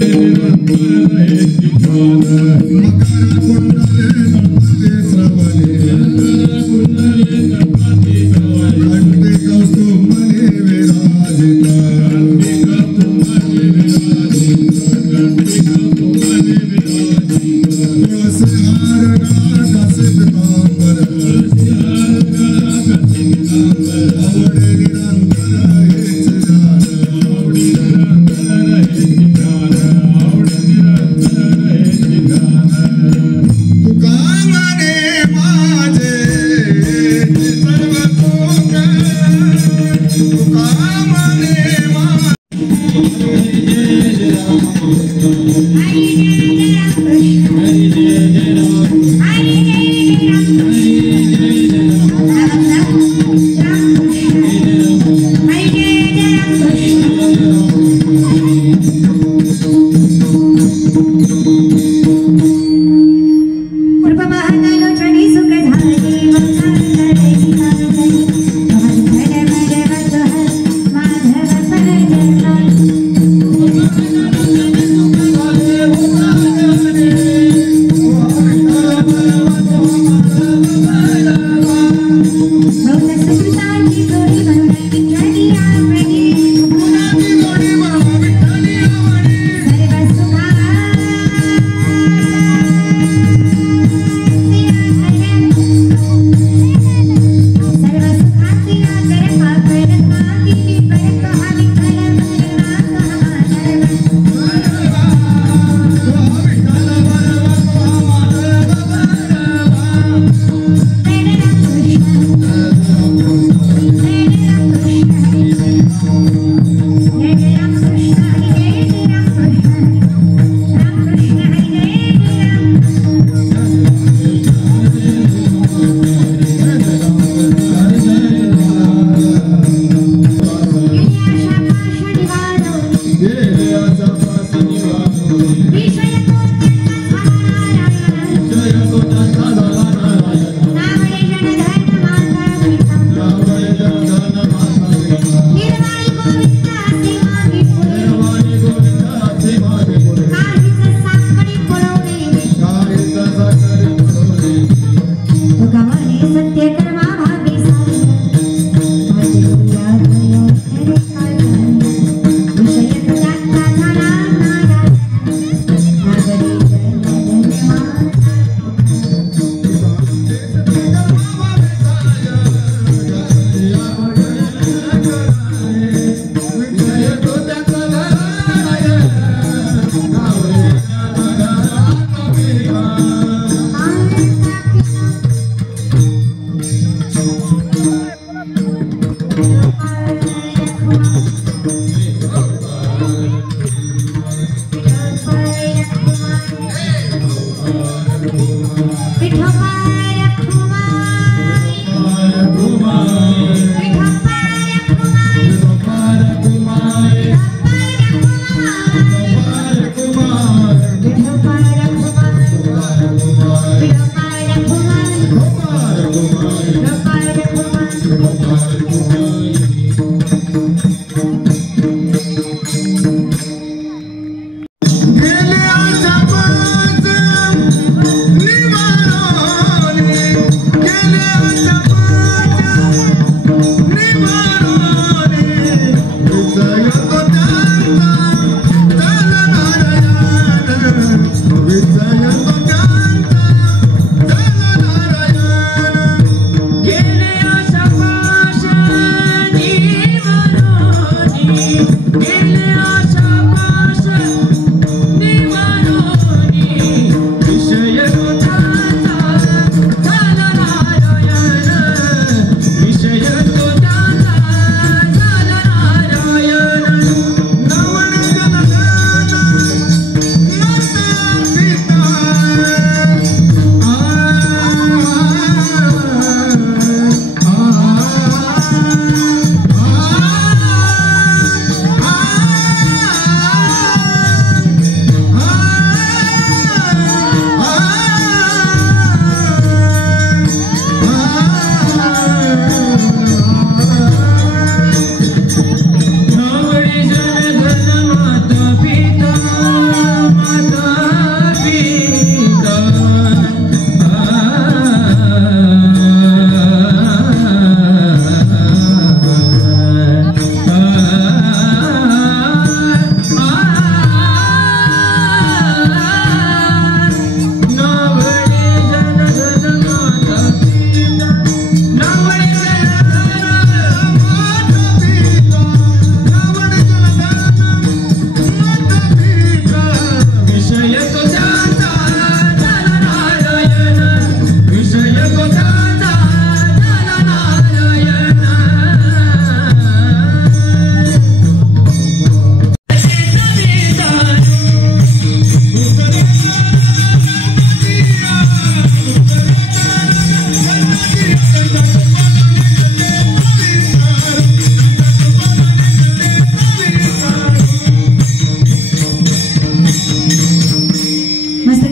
माधव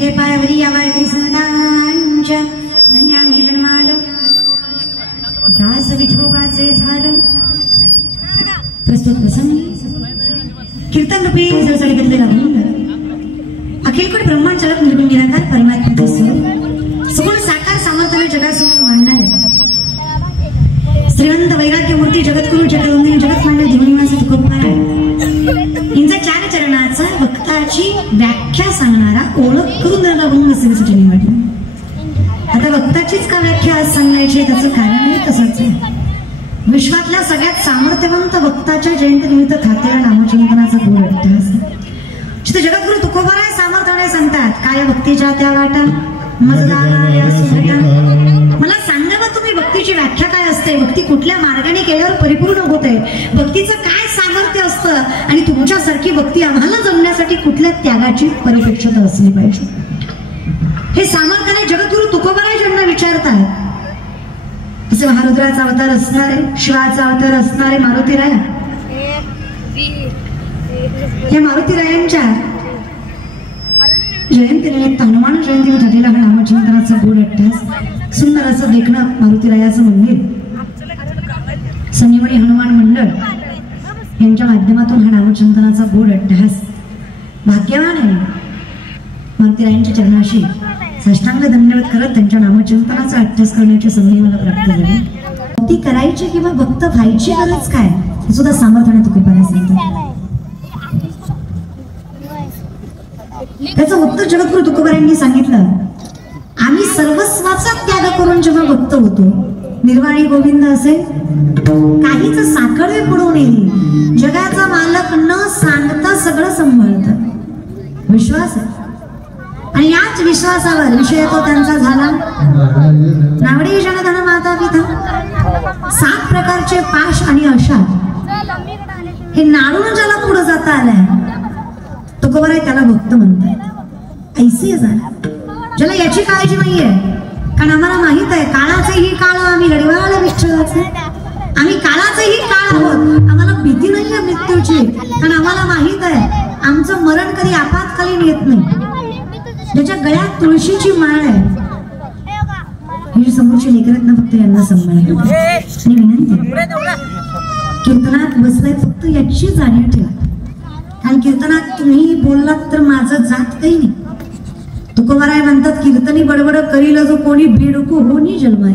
ते पायावरी यावाय कृष्णांच्या धन्यामी जन्मालं दास विठोबाचे झालं प्रस्तुत प्रसंगी कीर्तन रूपी जळजळ घेतलेला भंग अखिलकोट ब्रह्मांड चालक निर्गुण निराकार परमात्मा सगुण साकार सामर्थ्याने जगासमोर मांडणारे श्रीमंत वैराग्य मूर्ती जगद्गुरु जगदवंदिनी जगतमान्य देवनिवास तुकोबाराय यांचा चार चरणाचा वक्ताची व्याख्या सांगणारा ओळख करून देणारा भंग सेवेसाठी निवडला। आता वक्ताचीच का व्याख्या आज सांगायची त्याचं कारणही तसंच आहे। विश्वातल्या सगळ्यात सामर्थ्यवंत वक्ताच्या जयंतीनिमित्त खातेला नामचिंतनाचा गोड अट्टहास जिथे जगद्गुरु तुकोबाराय सामर्थ्याने सांगतात काय भक्तीच्या त्या वाटा मजदाराया सुभ्या। मला सांगा बा तुम्ही भक्तीची व्याख्या काय असते, भक्ती कुठल्या मार्गाने केल्यावर परिपूर्ण होते, भक्तीचं काय सामर्थ्य असतं आणि तुमच्यासारखी भक्ती आम्हाला जमण्यासाठी कुठल्या त्यागाची परिपेक्षता असली पाहिजे हे सामर्थ्याने जगद्गुरु तुकोबाराय ज्यांना विचारतात। असे महारुद्राचा अवतार असणारे शिवाचा अवतार असणारे मारुतीराय या मारुतीरायांच्या जयंतीनिमित्त हनुमान जयंती झालेला हा नामचिंतनाचा गोड अट्टहास सुंदर असं देखणं मारुतीरायाचं मंदिर संजीवनी हनुमान मंडळ यांच्या माध्यमातून हा नामचिंतनाचा गोड अट्टहास भाग्यवान आहे। मारुतीरायांच्या चरणाशी साष्टांग दंडवत करत त्यांच्या नामचिंतनाचा अट्टहास करण्याची संधी मला प्राप्त झाली। भक्ती करायची किंवा भक्त व्हायची गरज काय हे सुद्धा सामर्थ्याने तुकोबाराय सांगतात। त्याचं उत्तर जगद्गुरु तुकोबारायांनी सांगितलं आम्ही सर्वस्वाचा त्याग करून जेव्हा भक्त होतो निर्वाणी गोविंद असेल काहीच साखळी पडून येईल जगाचा मालक न सांगता सगळं सांभाळतं विश्वास आहे आणि याच विश्वासावर विषय तो त्यांचा झाला। नावडी जनधन माता पिता 7 प्रकारचे पाश आणि आशा हे नाडून ज्याला पुढे जाता आलंय तुकोबाराय त्याला भक्त म्हणतात। ऐसे झाला ज्याला याची काळजी नाहीये कारण आम्हाला माहित आहे काळाचेही काळ आम्ही गडवाळ विठ्ठलाचे आम्ही काळाचेही काळ आहोत आम्हाला भीती नाहीये मृत्यूची कारण आम्हाला माहित आहे आमचं मरण कधी आपत्कालीन येत नाही। ज्याच्या गळ्यात तुळशीची माळ आहे ही समोरची लेकरत ना फक्त यांना सांभाळतो आणि विनंती कीर्तनात बसलाय फक्त याची जाणीव ठेवा कारण कीर्तनात तुम्ही बोललात तर माझं जात काही नाही। तुकोबाराय म्हणतात कीर्तनी बडबड करील जो कोणी बेडको होनी जन्माई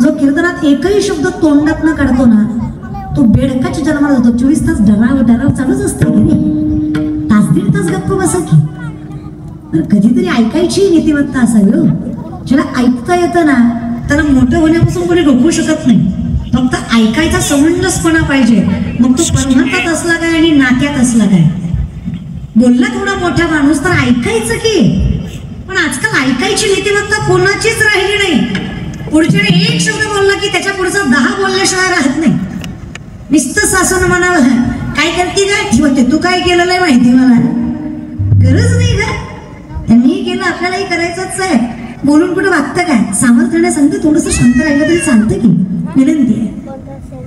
जो कीर्तनात एकही शब्द तोंडात न काढतो ना तो बेडकाच्या जन्माला जातो। 24 तास डराव चालूच असते की नाही तास दीड तास गप्प बसा की कधीतरी ऐकायची नीतिमत्ता असावी हो। ज्याला ऐकता येतं ना त्याला मोठं होण्यापासून कोणी रोखू शकत नाही फक्त ऐकायचा समंजसपणा पाहिजे मग तो परमार्थात असला काय आणि नात्यात असला काय बोलला थोडा मोठा माणूस तर ऐकायचं की पण आजकाल ऐकायची नीतिमत्ता कोणाचीच राहिली नाही। पुढच्याने एक शब्द बोलला की त्याच्या पुढचा 10 बोलल्याशिवाय राहत नाही। नुसतं सासून म्हणावं काय करते काय ठेवते तू काय केलेलं आहे माहिती मला गरज नाही का त्यांनी केलं आपल्यालाही करायचंच आहे बोलून कुठं वागतं काय सामर्थ्याने सांगते थोडंसं शांत राहिलं तरी चालतं की विनंती आहे।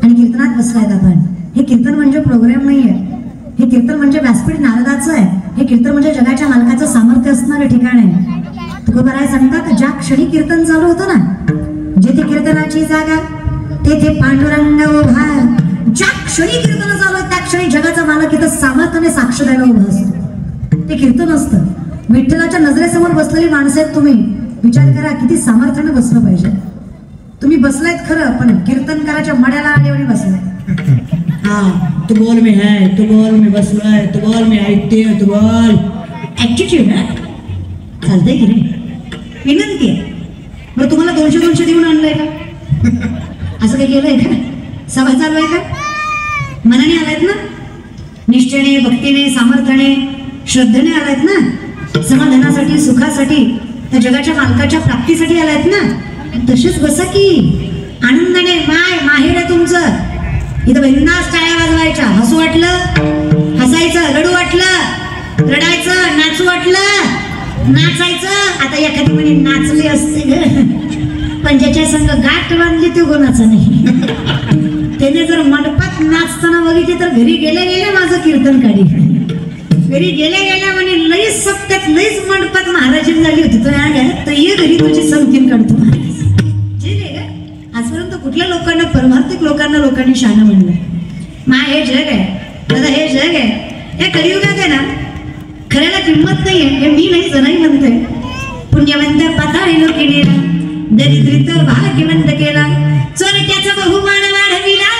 आणि कीर्तनात बसलायत आपण हे कीर्तन म्हणजे प्रोग्राम नाही आहे हे कीर्तन म्हणजे व्यासपीठ नारदाचं आहे हे कीर्तन म्हणजे जगाच्या मालकाचं सामर्थ्य असणारं ठिकाण आहे। तुकोबाराय सांगतात ज्या क्षणी कीर्तन चालू होतं ना जेथे कीर्तनाची जागा तेथे पांडुरंग उभा ज्या क्षणी कीर्तन चालू आहे त्या क्षणी जगाचा मालक इथं सामर्थ्याने साक्ष द्यायला उभा असतो ते कीर्तन असतं। विठ्ठलाच्या नजरेसमोर बसलेली माणसं आहेत तुम्ही विचार करा किती सामर्थ्याने बसलं पाहिजे। तुम्ही बसलायत खरं पण कीर्तनकाराच्या मड्याला आल्यावर बसलाय हाँ तू बोल में है तू बोल में बसलाय तू बोल में ऐकते तू बोल ऍटिट्यूड है चालतंय की नाही विनंती आहे। बरं तुम्हाला 200 देऊन आणलंय का असं काही केलंय का सभा चालू आहे का मनाने आलायत ना निष्ठेने भक्तीने सामर्थ्याने श्रद्धेने आलायत ना समाधानासाठी सुखासाठी त्या जगाच्या मालकाच्या प्राप्तीसाठी आलायत ना तसेच बसा की आनंदाने माहेर आहे तुमचं इथं बिंदास टाळ्या वाजवायच्या हसू वाटलं हसायचं रडू वाटलं रडायचं नाचू वाटलं नाचायचं। आता एखादी म्हणे नाचले असते ग पण ज्याच्या संग गाठ बांधली तो कोणाचा नाही त्याने जर मंडपात नाचताना बघितले तर घरी गेल्या माझं कीर्तन काढी घरी गेल्या म्हणे लई सत्य मंडपात लईच मंडपात महाराजी झाली होती तो या ये घरी तुझी समकीन काढतो महाराज जे रे का आजपर्यंत कुठल्या लोकांना परमार्थिक लोकांनी शान म्हणलं मा हे जग आहे दादा हे जग आहे हे कलियुगात आहे ना खऱ्याला किंमत नाहीये हे मी नाही जनाई म्हणते पुण्यवंत पाताळी लोकिनीला दरिद्रीत भाग्यवंत केला चोरट्याचा बहुमान वाढविला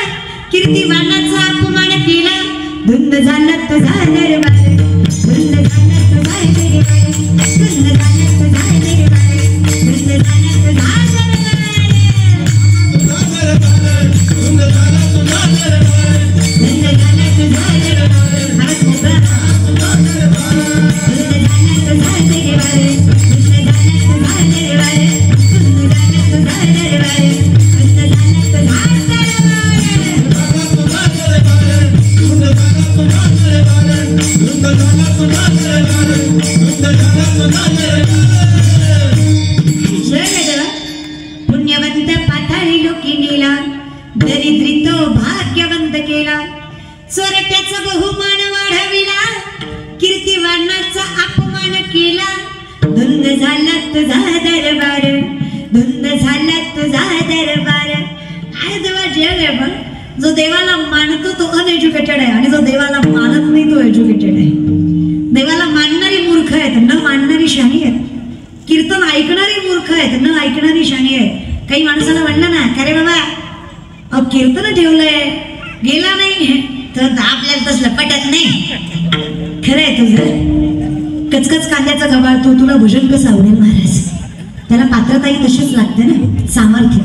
कीर्तिवानाचा अपमान केला धुंद झाला तुझा दरबार धुंद झाला तुझा दरबार धुंद झाला तुझा दरबार धुंद झाला तुझा दरबार धुंद झाला तुझा दरबार धुंद झाला तुझा दरबार भारत मोकळा धुंद झाला तुझा दरबार धुंद झाला तुझा दरबार धुंद झाला तुझा दरबार धुंद झाला तुझा पुण्यवंत पाताळी लोकिनीला दरिद्री तो भाग्यवंत केला चोरट्याचा बहुमान वाढविला कीर्तिवानाचा अपमान केला धुंद झाला तुझा दरबार धुंद झाला तुझा दरबार आहे देवा जग आहे पण जो देवाला मानतो तो अनएज्युकेटेड आहे आणि जो देवाला मानत नाही तो एज्युकेटेड आहे देवाला मानणारी मूर्ख आहेत न मानणारी शहाणी आहेत कीर्तन ऐकणारी मूर्ख आहेत न ऐकणारी शहाणी आहेत काही माणसाला म्हणलं ना अरे बाबा अहो कीर्तन ठेवलंय गेला नाही तर आपल्याला तसलं पटत नाही खरंय तुझं कचकच कांद्याचा गबाळ तो तुला भजन कसं आवडेल महाराज त्याला पात्रताही तशीच लागते ना सामर्थ्य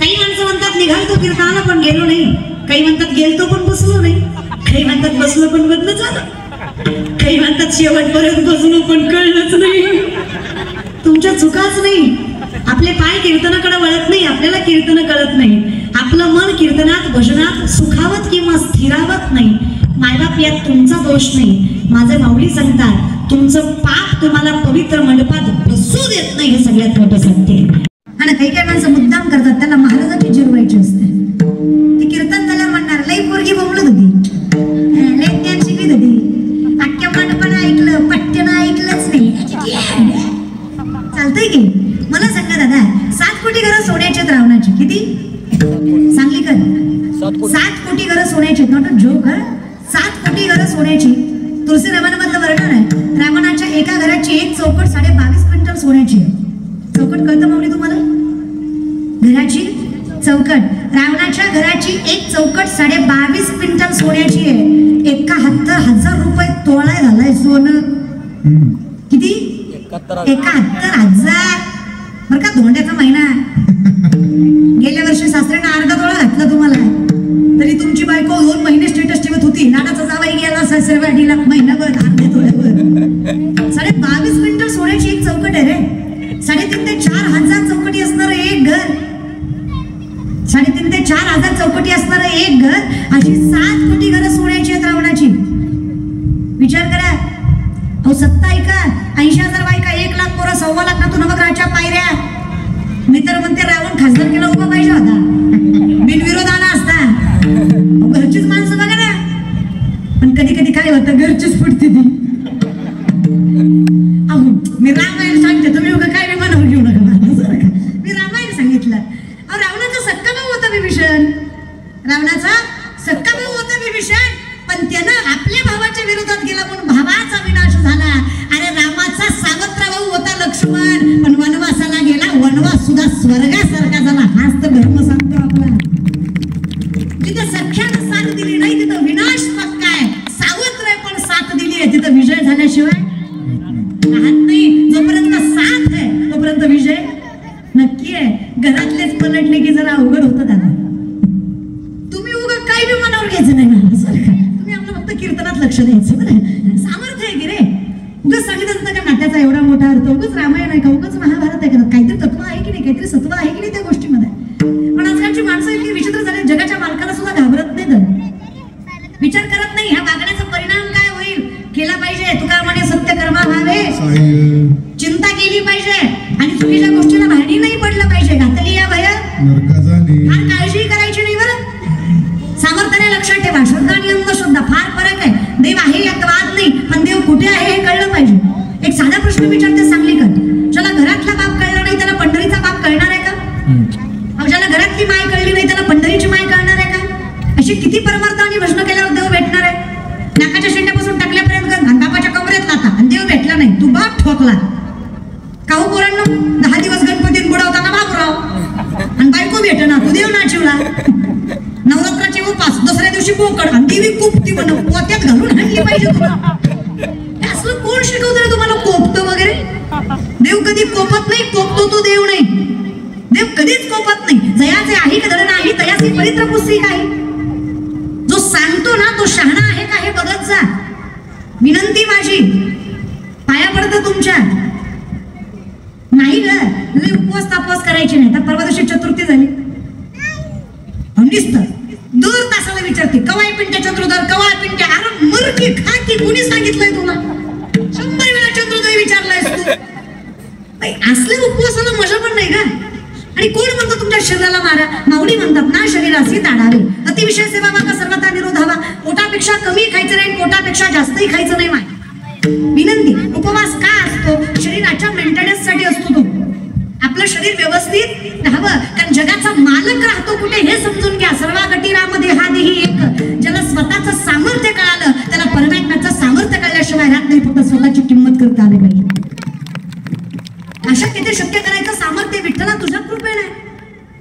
काही माणसं म्हणतात निघालतो कीर्तनाला पण गेलो नाही काही म्हणतात गेलतो पण बसलो नाही काही म्हणतात बसलो पण बदल झालं काही म्हणतात शेवटपर्यंत बसलो पण कळलंच नाही तुमच्या चुकाच नाही आपले पाय कीर्तनाकडे वळत नाही आपल्याला कीर्तन कळत नाही आपलं मन कीर्तनात भजनात सुखावत किंवा स्थिरावत नाही मायबाप यात तुमचा दोष नाही माझे माऊली सांगतात तुमचं पाप तुम्हाला पवित्र मंडपात बसू देत नाही हे सगळ्यात मोठं सांगते आणि काही काही माणसं मुद्दाम करतात त्यांना महाराजाची जिरवायची असते ती कीर्तन त्याला म्हणणार लई पोरगी बोंबलत होती लई ज्ञान शिकवीत होती अख्ख्या मंडपानं ऐकलं पट्ट्यानं ऐकलंच नाही चालतंय की मला सांगा दादा 7 कोटी घरं सोन्याची आहेत रावणाची किती सांगली कर 7 कोटी घरं सोन्याची नॉट अ जोक 7 कोटी घरं सोन्याची तुलसी रामायणामधलं वर्णन आहे रावणाच्या एका घराची एक चौकट 22.5 क्विंटल सोन्याची आहे चौकट कळतं माऊली तुम्हाला घराची चौकट रावणाच्या घराची एक चौकट 22.5 क्विंटल सोन्याची आहे 71,000 रुपये तोळा झालाय सोनं किती 71,000 बरं का धोंड्याचा महिना गेल्या वर्षी सासऱ्यानं अर्धा तोळा घातला तुम्हाला तरी तुमची बायको 2 महिने स्टेटस ठेवत होती नानाचा जावाई गेला सासरवाडीला महिनाभर अर्ध्या तोळ्यावर 22.5 क्विंटल सोन्याची एक चौकट आहे रे 3.5 ते 4,000 चौकटी असणार एक घर 3.5 ते 4,000 चौकटी असणार एक घर अशी 7 कोटी घरं सोन्याची आहेत रावणाची विचार करा अहो सत्ता ऐका 80,000 बायका 1 लाख पोरं 1.25 लाख ना तू नवग्रहाच्या पायऱ्या मी तर म्हणते रावण खासदार केला उभा पाहिजे होता बिनविरोध आला असता घरचीच माणसं बघा ना पण कधी कधी काय होतं घरचीच फुटते ती अहो मी रामायण सांगते तुम्ही उगा काय मनावर घेऊ नका मी रामायण सांगितलं अहो रावणाचा सक्का भाऊ होता विभीषण रावणाचा सक्का भाऊ होता विभीषण पण त्यानं आपल्या भावाच्या विरोधात गेला म्हणून भावाचा विनाश झाला अरे रामाचा सावत्र भाऊ होता लक्ष्मण पण वनवासाला गेला वनवास सुद्धा स्वर्गासारखा झाला हाच तर धर्म सांगतो आपला जिथं सख्यानं साथ दिली नाही तिथं विनाश पक्का आहे सावत्र पण साथ दिली आहे तिथं विजय झाल्याशिवाय राहत नाही जोपर्यंत साथ आहे तोपर्यंत विजय नक्की आहे घरातलेच पलटले की जरा अवघड होतं दादा तुम्ही उगा काही बी मनावर घ्यायचं नाही तुम्ही आपलं फक्त कीर्तनात लक्ष द्यायचं बरं सामर्थ्य आहे की रे उगाच सांगितलं का नाट्याचा एवढा मोठा अर्थ उगाच रामायण आहे का उगाच महाभारत आहे का काहीतरी तत्व आहे की नाही काहीतरी सत्व आहे की नाही त्या गोष्टीमध्ये पण आजकालची माणसं इतकी विचित्र झाले जगाच्या मालकाला सुद्धा घाबरत नाही विचार करत नाही ह्या वागण्याचा परिणाम काय होईल केला पाहिजे तुका म्हणे सत्य कर्मा व्हावे चिंता केली पाहिजे आणि चुकीच्या गोष्टीला भांडी नाही पडलं पाहिजे घातली या भय फार काळजी करायची नाही बरं सामर्थ्याने लक्षात ठेवा श्रद्धा आणि अंधश्रद्धा फार फरक आहे देव आहे यात वाद नाही पण देव कुठे आहे हे कळलं पाहिजे एक प्रश्न विचारते सांगलीकर, ज्याला घरातला बाप कळला नाही त्याला पंढरीचा बाप कळणार आहे का? ज्याला घरातली माय कळली नाही त्याला पंढरीची माय कळणार आहे का? अशी किती परमार्थ आणि भजन केल्यावर देव भेटणार आहे? नाकाच्या शेंड्यापासून टाकल्यापर्यंत बापाच्या कमरेत लाता आणि देव भेटला नाही, तू बाप ठोकला. काहू पोरांनो, 10 दिवस गणपतीत बुडवताना बाबूराव आणि बायको भेटना, तू देव नाचिवला. नवरात्राचे उपास, दुसऱ्या दिवशी बोकड आणि देवी कुपती बनव, पोत्यात घालून हाणली पाहिजे तुला. असलं कोण शिकवतं रे तुम्हाला कोपतं वगैरे? देव कधी कोपत नाही, कोपतो तो देव नाही. देव कधीच कोपत नाही. जयाचे आहे का धड नाही तयाची पवित्र पुस्तिक आहे. जो सांगतो ना तो शहाणा आहे का हे बघत जा. विनंती माझी, पाया पडतं तुमच्या. नाही ग, उपवास तापवास करायचे नाही. तर परवा दिवशी चतुर्थी झाली, दर तासाला विचारते कवाय पिंट्या चंद्रोदय, कवाय पिंट्या. अरे मरकी खा की, कोणी सांगितलंय तुला? 100 वेळा चंद्रोदय विचारलायस तू. असल्या उपवासाला मजा पण नाही का? आणि कोण म्हणतो तुमच्या शरीराला मारा? माऊली म्हणतात ना, शरीराशी ताडावे. अतिविषय सेवा का सर्वथा निरोध हवा. पोटापेक्षा कमी खायचं नाही, पोटापेक्षा जास्तही खायचं नाही. माय विनंती, उपवास का असतो? शरीराच्या मेंटेनन्स साठी असतो. तो आपलं शरीर व्यवस्थित राहावं, कारण जगाचा मालक राहतो कुठे हे समजून घ्या. सर्वागती रामध्ये हा देही एक. ज्याला स्वतःचं सामर्थ्य कळालं त्याला परमात्म्याचं सामर्थ्य कळल्याशिवाय राहत नाही. फक्त स्वतःची किंमत करता आली पाहिजे. अशा किती शक्य करायचं सामर्थ्य विठ्ठला तुझ्या कृपेने.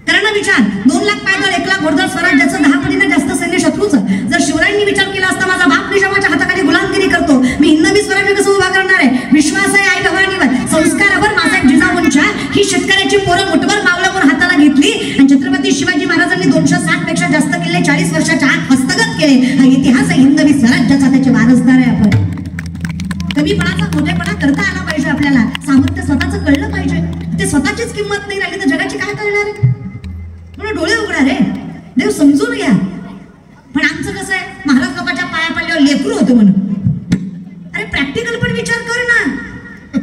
करा ना विचार. 2 लाख पायदळ, 1 लाख घोडदळ स्वराज्याचं, 10 पटीने जास्त सैन्य शत्रूचं. जर शिवरायांनी विचार केला असता माझा बाप निजामाच्या हाताखाली गुलामगिरी करतो, मी हिंदवी स्वराज्य कसं उभा करणार आहे? विश्वास आहे आई भवानीवर, संस्कारावर माझा जिजाऊंच्या. ही शेतकऱ्याची पोरं मुठभर मावळावर हाताला घेतली आणि छत्रपती शिवाजी महाराजांनी 260 पेक्षा जास्त किल्ले 40 वर्षाच्या आत हस्तगत केले. हा इतिहास आहे हिंदवी स्वराज्याचा, त्याचे वारसदार आहे आपण. कमीपणाचा मोठेपणा करता आला पाहिजे आपल्याला. सामर्थ्य स्वतःच कळलं पाहिजे. ते स्वतःचीच किंमत नाही राहिली तर जगाची काय कळणार आहे? म्हणून डोळे उघडा रे, देव समजून घ्या. पण आमचं कसं आहे, महाराज लोकांच्या पाया पडल्यावर लेकरू होतं म्हणून. अरे प्रॅक्टिकल पण विचार कर ना.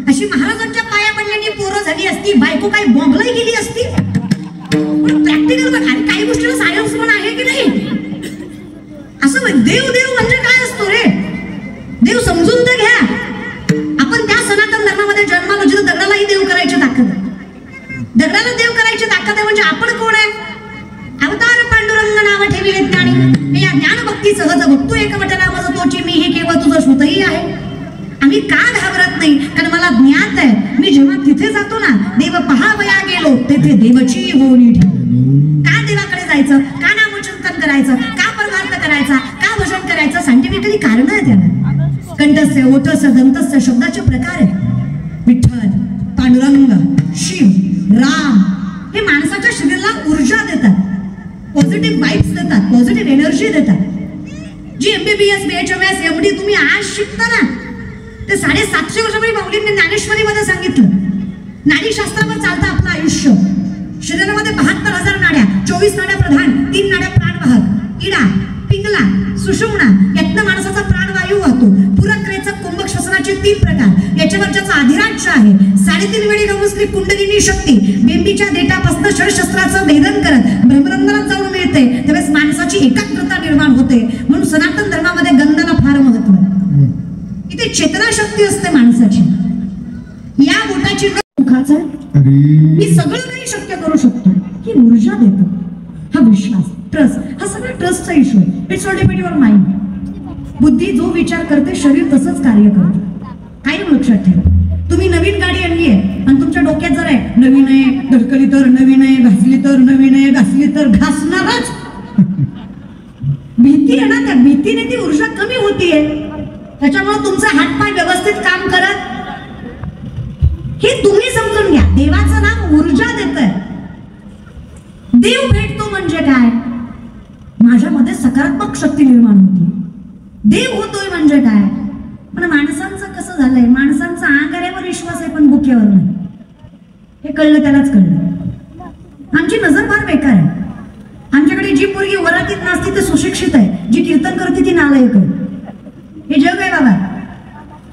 अशी महाराजांच्या पाया पडल्याने पोरं झाली असती, बायको काही बॉम्बलाही गेली असती. पण प्रॅक्टिकल बघ. आणि काही गोष्टीला सायन्स पण आहे की नाही? असं देव देव म्हणजे काय असतो रे? देव समजून तर घ्या. आपण त्या सनातन धर्मामध्ये जन्माला जिथं दगडालाही देव करायची ताकद आहे. दगडाला देव करायची ताकद आहे म्हणजे आपण कोण आहे? अवतार पांडुरंग नाव ठेविले ज्ञानी. मी या ज्ञान भक्ती सहज बघतो एकवटला माझं तोची मी हे केवळ तुझं श्रुतही आहे. आम्ही का घाबरत नाही? कारण मला ज्ञात आहे. मी जेव्हा तिथे जातो ना, देव पहावया गेलो तेथे देवची होणी. का देवाकडे जायचं? का नामचिंतन करायचं? का परमार्थ करायचा? का भजन करायचं? सायंटिफिकली कारण आहे त्याला. कंठस्य, ओठस्य, दंतस्य शब्दाचे प्रकार आहेत. विठ्ठल, पांडुरंग, शिव, राम हे माणसाच्या शरीराला ऊर्जा देतात, पॉझिटिव्ह वाइब्स देतात, पॉझिटिव्ह एनर्जी देतात. जी MBBS, BHMS, MD तुम्ही आज शिकता ना, ते 750 वर्षापूर्वी माऊलींनी ज्ञानेश्वरीमध्ये सांगितलं. नाडीशास्त्रावर चालतं आपलं आयुष्य. शरीरामध्ये 72,000 नाड्या, 24 नाड्या प्रधान, 3 नाड्या प्राणवाहक. इडा, पिंगला, सुषुम्ना यातनं माणसाचा प्राणवायू वाहतो. पूरक, रेचक, कुंभक श्वसनाचे 3 प्रकार. याच्यावर ज्याचा अधिराज्य आहे. 3.5 वेळी गमसली कुंडलिनी शक्ती. बेंबीच्या देठापासून शस्त्राचं भेदन करत ब्रह्मरंध्रात जाऊन मिळते. त्यावेळेस माणसाची एकाग्रता निर्माण होते. म्हणून सनातन धर्मामध्ये गंधाला फार महत्व आहे. इथे चेतना शक्ती असते माणसाची. या बोटाची मुखाचा मी सगळं काही शक्य करू शकतो ही ऊर्जा देतो. हा विश्वास, ट्रस्ट, हा सगळा ट्रस्टचा इश्यू आहे. It's all depend your mind. बुद्धी जो विचार करते शरीर तसंच कार्य करते. कायम लक्षात ठेवा. तुम्ही नवीन गाडी आणली आहे आणि तुमच्या डोक्यात जर आहे नवीन आहे, धडकली तर नवीन आहे, घासली तर नवीन आहे, घासली तर घासणारच. भीती आहे ना, त्या भीतीने ती ऊर्जा कमी होतीये. त्याच्यामुळे तुमचा हातपाय व्यवस्थित काम करत हे तुम्ही समजून घ्या. देवाचं नाम ऊर्जा देत आहे. देव भेटतो म्हणजे काय? माझ्यामध्ये सकारात्मक शक्ती निर्माण होती. देव होतोय म्हणजे काय? पण माणसांचं कसं झालंय, माणसांचा आकारावर विश्वास आहे पण बुक्यावर नाही. हे कळलं त्यालाच कळलं. आमची नजर फार बेकार आहे. आमच्याकडे जी पोरगी वरातीत नाचते ती सुशिक्षित आहे, जी कीर्तन करते ती नालायक आहे. हे जग आहे बाबा.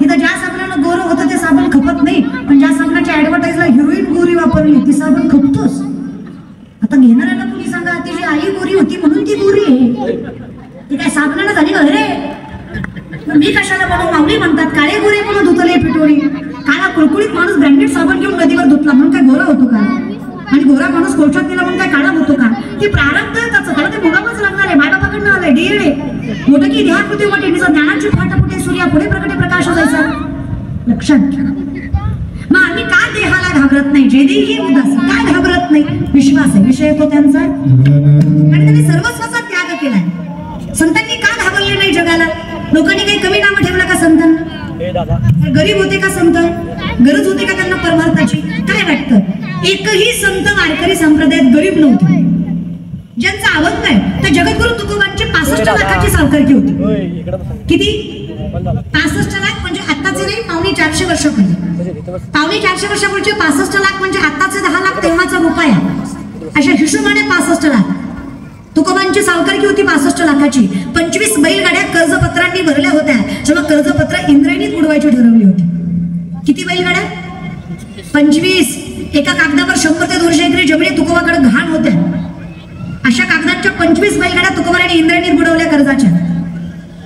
इथं ज्या साबणानं गोरं होतं ते साबण खपत नाही, पण ज्या साबणाच्या ऍडव्हर्टाईजला हिरोईन गोरी वापरली ती साबण खपतोच. आता घेणाऱ्याला तुम्ही सांगा तिची आई गोरी होती म्हणून ती गोरी आहे. ती काय साबणानं झाली का रे? मी कशाला बनवू? माऊली म्हणतात काळे गोरे म्हणून धुतले पिटोरी, काळा कुळकुळ कोलगेट साबण घेऊन नदीवर धुतला म्हणून काय गोरा होतो का? आणि गोरा माणूस कोळशात गेला म्हणून काय काळा होतो का? ती प्रारब्ध त्याचं खरं ते भोगावंच लागणार आहे. मायबापाकडनं आलंय डीएनए मोठं की ध्याकृती मोठी तिचा ज्ञानाची फाटापुटे सूर्या पुढे प्रकटे प्रकाश जायचा. लक्षात घ्या. मग आम्ही का देहाला घाबरत नाही? जे देही उदास काय घाबरत नाही? विश्वास आहे. विषय तो त्यांचा आणि त्यांनी सर्वस्वाचा त्याग केलाय. संतांनी का घाबरले नाही जगाला? लोकांनी काही कमी नामं ठेवलं का संतांना? गरीब होते का संत? गरज होते का त्यांना परमार्थाची? काय वाटतं? एकही संत वारकरी संप्रदायात गरीब नव्हते. ज्यांचा अभंग आहे त्या जगद्गुरु तुकोबांची 65 लाखाची सावकारकी होती. किती? 65 लाख म्हणजे आताचे नाही, 450 वर्षापूर्वी. 450 वर्षापूर्वीचे 65 लाख म्हणजे आताचे 10 लाख तेव्हाचा रुपया. अशा हिशोबाने 65 लाख तुकोबांची सावकारकी होती 65 लाखाची. 25 बैलगाड्या कर्जपत्रांनी भरल्या होत्या. जेव्हा कर्जपत्र इंद्रायणीत उडवायची ठरवली होती. किती बैलगाड्या? 25. एका कागदावर 100 ते 200 एकरी जमिनी तुकोबाकडे घाण होत्या. अशा कागदांच्या 25 बैलगाड्या तुकोबाने इंद्रायणीत बुडवल्या कर्जाच्या.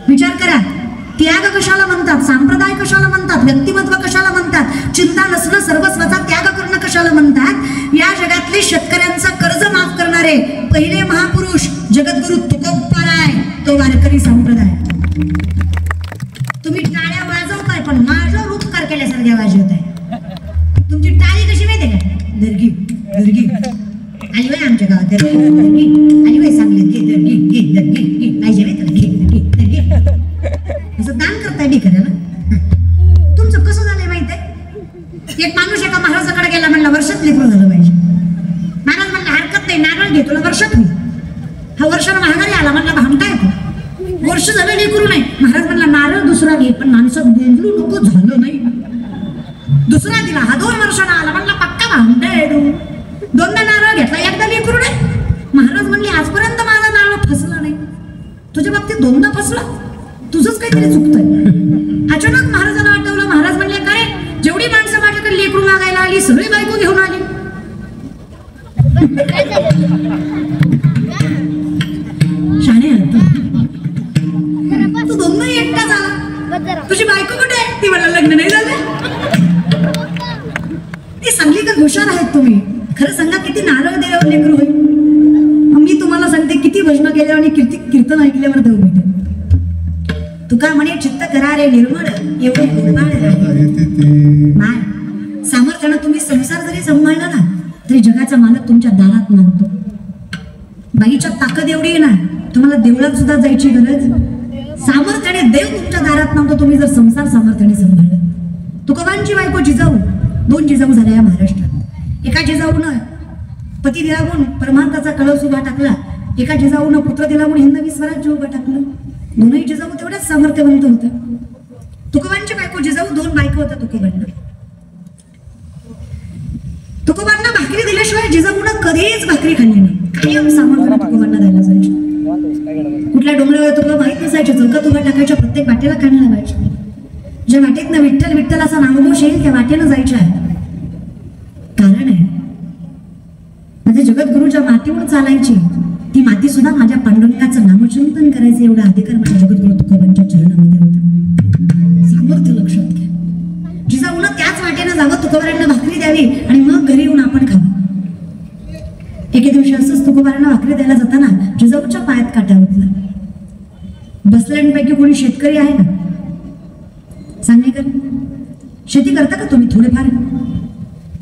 विचार करा, त्याग कशाला म्हणतात? संप्रदाय कशाला म्हणतात? व्यक्तिमत्व कशाला म्हणतात? चिंता नसणं, सर्वस्वाचा त्याग करणं कशाला म्हणतात? या जगातले शेतकऱ्यांचं कर्ज माफ करणारे पहिले महापुरुष जगद्गुरु तुकोबाराय, तो वारकरी संप्रदाय. तुम्ही टाळ्या वाजवताय पण माझं उपकार केल्यासारखे वाजवताय. तुमची टाळी कशी माहिती का? दर्गी दर्गी आली बाई आमच्या गावात, दर्गी दर्गी आली बाई सांगलीत, घे दर्गी घे दर्गी घे पाहिजे बाई तुला, घे दर्गी दर्गी. असं दान करताय भिकाऱ्याला. तुमचं कसं झालंय माहितीये? एक माणूस एका महाराजाकडे गेला, म्हणला वर्षात लेकरू झालं पाहिजे. महाराज म्हणला हरकत नाही, नारळ घे तुला वर्षात होईल. हा वर्षाला महागारी आला, म्हणला भामटा येतो, वर्ष झालं लेकरू नाही. महाराज म्हणला नारळ दुसरा घे, पण माणसं बोलू नको, झालं नाही. दुसरा दिला, हा 2 वर्षाला आला, म्हणला पक्का भामटा येतो. 2दा नारळ घेतला, एकदा लेकरू नाही. महाराज म्हणले आजपर्यंत माझा नारळ फसला नाही, तुझ्या बाबतीत 2दा फसला, तुझंच काहीतरी चुकतंय. अचानक महाराजांना आठवलं. महाराज म्हणले काय, जेवढी माणसं माझ्याकडे लेकरू मागायला आली सगळी बायको घेऊन आली. शाणे तू 2दा एकटा झाला, तुझी बायको कुठे आहे? ती मला लग्न नाही झालं. ती सांगली का हुशार आहेत तुम्ही? खरं सांगा, किती नारळ दिल्यावर लेकरू होईल? मी तुम्हाला सांगते, किती भजन केल्यावर आणि कीर्तन ऐकल्यावर देऊ भेटेल. तुका म्हणे चित्त करा रे निर्मळ, एवढे गोडबाळ नाही. सामर्थ्यानं तुम्ही संसार जरी सांभाळला ना तरी जगाचा मालक तुमच्या दारात मानतो. बाईच्या ताकद एवढी आहे ना, तुम्हाला देवळात सुद्धा जायची गरज. सामर्थ्याने देव तुमच्या दारात मानतो, तुम्ही जर संसार सामर्थ्याने सांभाळला. तुकोबांची बायको जिजाऊ, 2 जिजाऊ झाल्या या महाराष्ट्रात. एका जिजाऊनं पती दिला म्हणून परमार्थाचा कळस उभा टाकला, एका जिजाऊनं पुत्र दिला म्हणून हिंदवी स्वराज्य उभा टाकलं. दोन्ही जिजाऊ तेवढ्याच सामर्थ्यवंत होत्या. तुकोबांची बायको जिजाऊ, 2 बायको होत्या तुकोबांना. तुकोबांना भाकरी दिल्याशिवाय जिजाऊनं कधीच भाकरी खाल्ली नाही. कायम सामर्थ्याने तुकोबांना द्यायला जायचे. कुठल्या डोंगरावर तुला माहित नसायचे, चौकात उभा टाकायच्या, प्रत्येक वाटेला खायला लावायचे. ज्या वाटेतनं विठ्ठल विठ्ठल असा नामघोष येईल त्या वाटेनं जायच्या. कारण आहे, माझे जगद्गुरु ज्या मातीवर चालायची ती माती सुद्धा माझ्या पांडुरंगाचं नामचिंतन करायचं एवढा अधिकार माझ्या जगद्गुरु तुकोबांच्या चरणामध्ये होता. सामर्थ्य लक्षात घ्या. जिजाऊनं त्याच वाटेनं जावं, तुकोबारांना भाकरी द्यावी आणि मग घरी येऊन आपण खावं. एके दिवशी असंच तुकोबारांना भाकरी द्यायला जाताना जिजाऊच्या पायात काटा उठला. बसल्यांपैकी कोणी शेतकरी आहे ना? सांगणे कर, शेती करता का तुम्ही? थोडेफार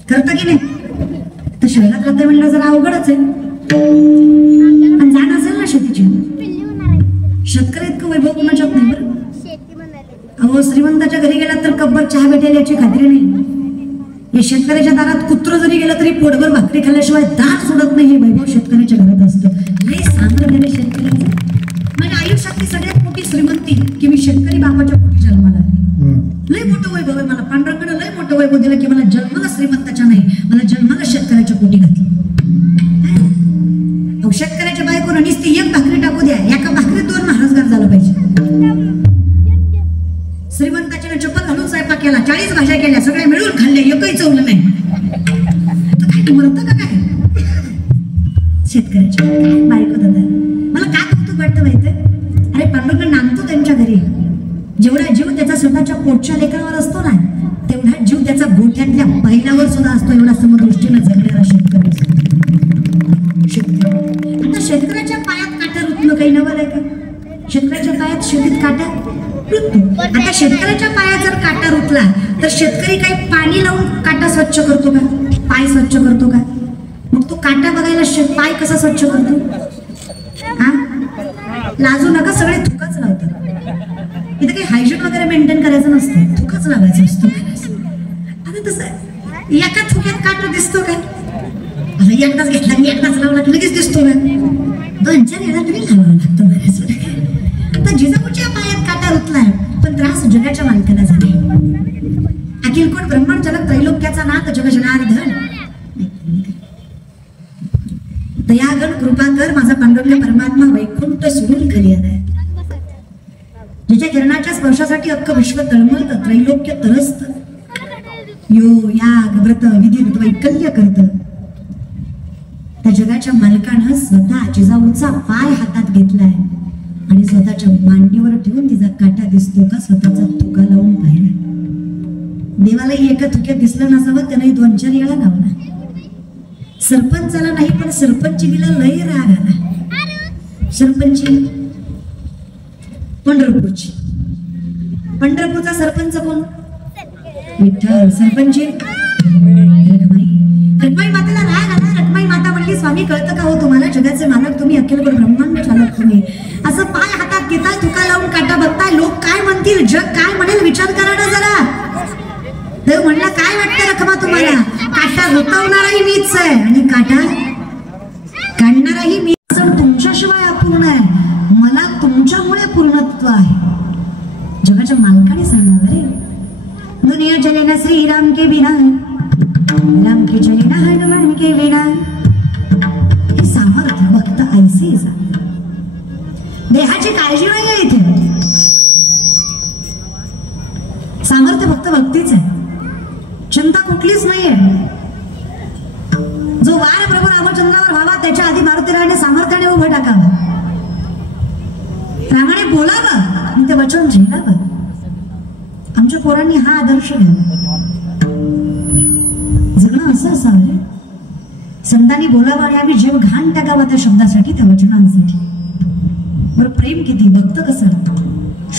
करता की नाही? तर शहरात राहता म्हणलं जरा अवघडच आहे. आणि जाण असेल ना शेतीची. शेतकरी इतकं वैभव कोणाच्यात नाही बरं. अहो, श्रीमंताच्या घरी गेला तर कब्बर चहा भेटेल याची खात्री नाही. या शेतकऱ्याच्या दारात कुत्र जरी गेलं तरी पोटभर भाकरी खाल्ल्याशिवाय दात सोडत नाही. हे वैभव शेतकऱ्याच्या घरात असतं. हे सांगलं शेतकऱ्याचं. माझ्या आयुष्यातली सगळ्यात मोठी श्रीमंती की मी शेतकरी बापाच्या पोटी जन्माला आले. लय मोठं वैभव आहे मला. पांडुरंगानं लय मोठं वैभव दिलं की मला जन्माला श्रीमंताच्या नाही, मला जन्माला शेतकऱ्याच्या पोटी घातली. शेतकऱ्याच्या बायकोनं नुसती 1 भाकरी टाकू द्या, एका भाकरीत 2 महाराजगार झालं पाहिजे. श्रीमंताच्या चप्पल घालून स्वयंपाक केला, 40 भाज्या केल्या, सगळ्या मिळून खाल्ले, एकही चवलं नाही. तर काय मरतं का काय? शेतकऱ्याच्या बायको दादा मला काय कौतुक वाटतं माहितीये? अरे पांडुरंग नांदतो त्यांच्या घरी. जेवढा जीव त्याचा स्वतःच्या पोटच्या लेकरावर असतो ना, तेवढा जीव त्याचा गोठ्यातल्या पहिला आता शेतकऱ्याच्या पायात जर काटा रुतला तर शेतकरी काही पाणी लावून काटा स्वच्छ करतो का? पाय स्वच्छ करतो का? मग तो काटा बघायला पाय कसा स्वच्छ करतो? हा, लाजू नका, सगळे थुकाच लावतात. इथे काही हायजीन वगैरे मेंटेन करायचं नसतं, थुकाच लावायचं असतो. आता तसं एका थुक्यात काटा दिसतो का? आता एकदाच घेतला मी एकदाच लावला की लगेच दिसतो का? 2-4 वेळा तरी लावावं लागतं बऱ्याच वेळा. आता जिजाऊच्या पायात काटा रुतलाय पण त्रास जगाच्या मालकाला झाले. अखिल कोण ब्रह्मांड जलक त्रैलोक्याचा नाथ जग जनार्दन, दयागण कृपा कर माझा पांडुरंग परमात्मा वैकुंठ सोडून घरी आलाय. जिच्या किरणाच्या स्पर्शासाठी अख्ख विश्व तळमळत, त्रैलोक्य तरसत. यो याग व्रत विधी वैकल्य करत. त्या जगाच्या मालकानं स्वतः जिजाऊचा पाय हातात घेतलाय आणि स्वतःच्या मांडीवर ठेवून तिचा काटा दिसतो का स्वतःचा तुका लावून पाहिला. देवालाही एका थुक्यात दिसलं नसावं, त्याने 2-4 वेळा लावला. सरपंचाला नाही पण सरपंचीला लय राग आला. सरपंची पंढरपूरची, पंढरपूरचा सरपंच कोण? विठ्ठल. सरपंची रखमाई. रखमाई मातेला राग आला. रखमाई माता म्हणली, स्वामी कळतं का हो तुम्हाला, जगाचे मालक तुम्ही, अखिल ब्रह्मांड चालक तुम्ही, असं पाय हातात घेताय, तुका लावून काटा बघताय, लोक काय म्हणतील, जग काय म्हणेल, विचार करा ना जरा. देव म्हणला, काय वाटतं रखमा तुम्हाला? काटा रुतवणाराही मीच आहे आणि काटा काढणाराही मी. तुमच्याशिवाय अपूर्ण आहे, मला तुमच्यामुळे पूर्णत्व आहे. जगाच्या मालकाने सांगणार रे, दुनिया चले ना श्रीराम के बिना, राम के चले ना हनुमान के बिना. हे सामर्थ्य भक्त ऐसे देहाची काळजी नाही आहे इथे. सामर्थ्य फक्त भक्तीच आहे, चिंता कुठलीच नाहीये. जो वार प्रभू रामचंद्रावर व्हावा त्याच्या आधी मारुतीरायाने सामर्थ्याने उभं टाकावं, रामाने बोलावं आणि ते वचन झेलावं. आमच्या पोरांनी हा आदर्श घ्यावा. जगणं असं असावं रे, संतांनी बोलावं आणि आम्ही जीव घाण टाकावा त्या शब्दासाठी, त्या वचनांसाठी. बरं, प्रेम किती, भक्त कसं,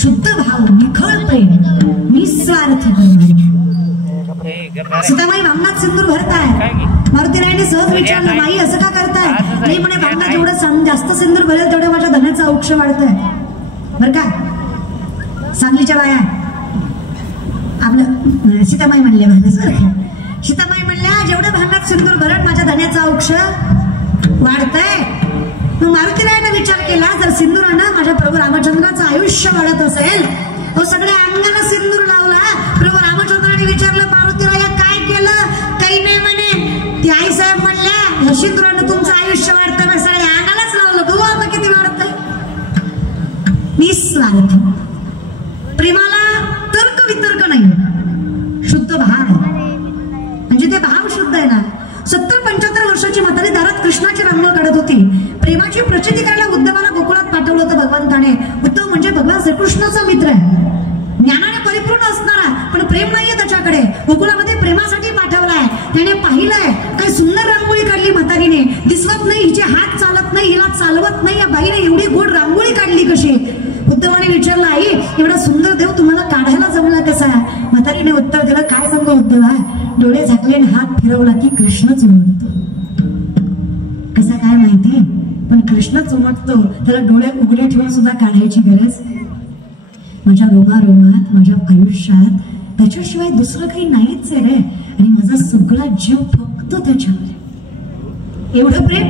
शुद्ध भाव, निखळ प्रेम, निस्वार्थ प्रेम. सीतामाई भांगणात सिंदूर भरताय. मारुतीरायाने सहज विचारलं, माई असं का करताय? नाही म्हणे, भांगणात जेवढं जास्त सिंदूर भरेल तेवढं माझ्या धनाचा औक्ष वाढतोय. बर का, सांगलीच्या बाया आपलं सीतामाई म्हणले, सीतामाई म्हणल्या, जेवढं भांगणात सिंदूर भरत माझ्या धनाचा औक्ष वाढतंय. मग मारुतीरायाने विचार केला, जर सिंदूरानं माझ्या प्रभू रामचंद्राचं आयुष्य वाढत असेल, तो सगळ्या अंगाला सिंदूर लावला. प्रभू रामचंद्राने विचारलं, मारुतीराया काय केलं? काही नाही म्हणे. ती आई साहेब म्हणल्या, सिंदूरानं तुमचं आयुष्य वाढतं, मग सगळ्या अंगालाच लावलं. तू आता किती वाढतंय? निस्वार्थ प्रेमाला तर्क वितर्क नाही, शुद्ध भाव. म्हणजे ते भाव शुद्ध आहे ना. 70-75 वर्षाची म्हातारी दारात कृष्णाची रांगोळ काढत होती. प्रेमाची प्रचिती करायला उद्धवाला गोकुळात पाठवलं होतं भगवंताने. उद्धव म्हणजे भगवान श्रीकृष्णाचा मित्र आहे, ज्ञानाने परिपूर्ण असणारा, पण प्रेम नाहीये त्याच्याकडे. गोकुळामध्ये प्रेमासाठी पाठवलाय. त्याने पाहिलंय काय सुंदर रांगोळी काढली म्हातारीने, दिसवत नाही, हिचे हात चालत नाही, हिला चालवत नाही, या बाईने एवढी गोड रांगोळी काढली कशी? उद्धवाने विचारलं, आई एवढा सुंदर देव तुम्हाला काढायला जमला कसा? म्हातारीने उत्तर दिलं, काय सांगू उद्धवा, डोळे झाकले हात फिरवला की कृष्णच उमटतो. कसा काय माहिती, पण कृष्णच उमटतो, त्याला डोळे उघडे ठेवून सुद्धा काढायची गरज. माझ्या रोमारोमात, माझ्या आयुष्यात त्याच्याशिवाय दुसरं काही नाहीच आहे रे, आणि माझा सगळा जीव फक्त त्याच्यावर. एवढं प्रेम.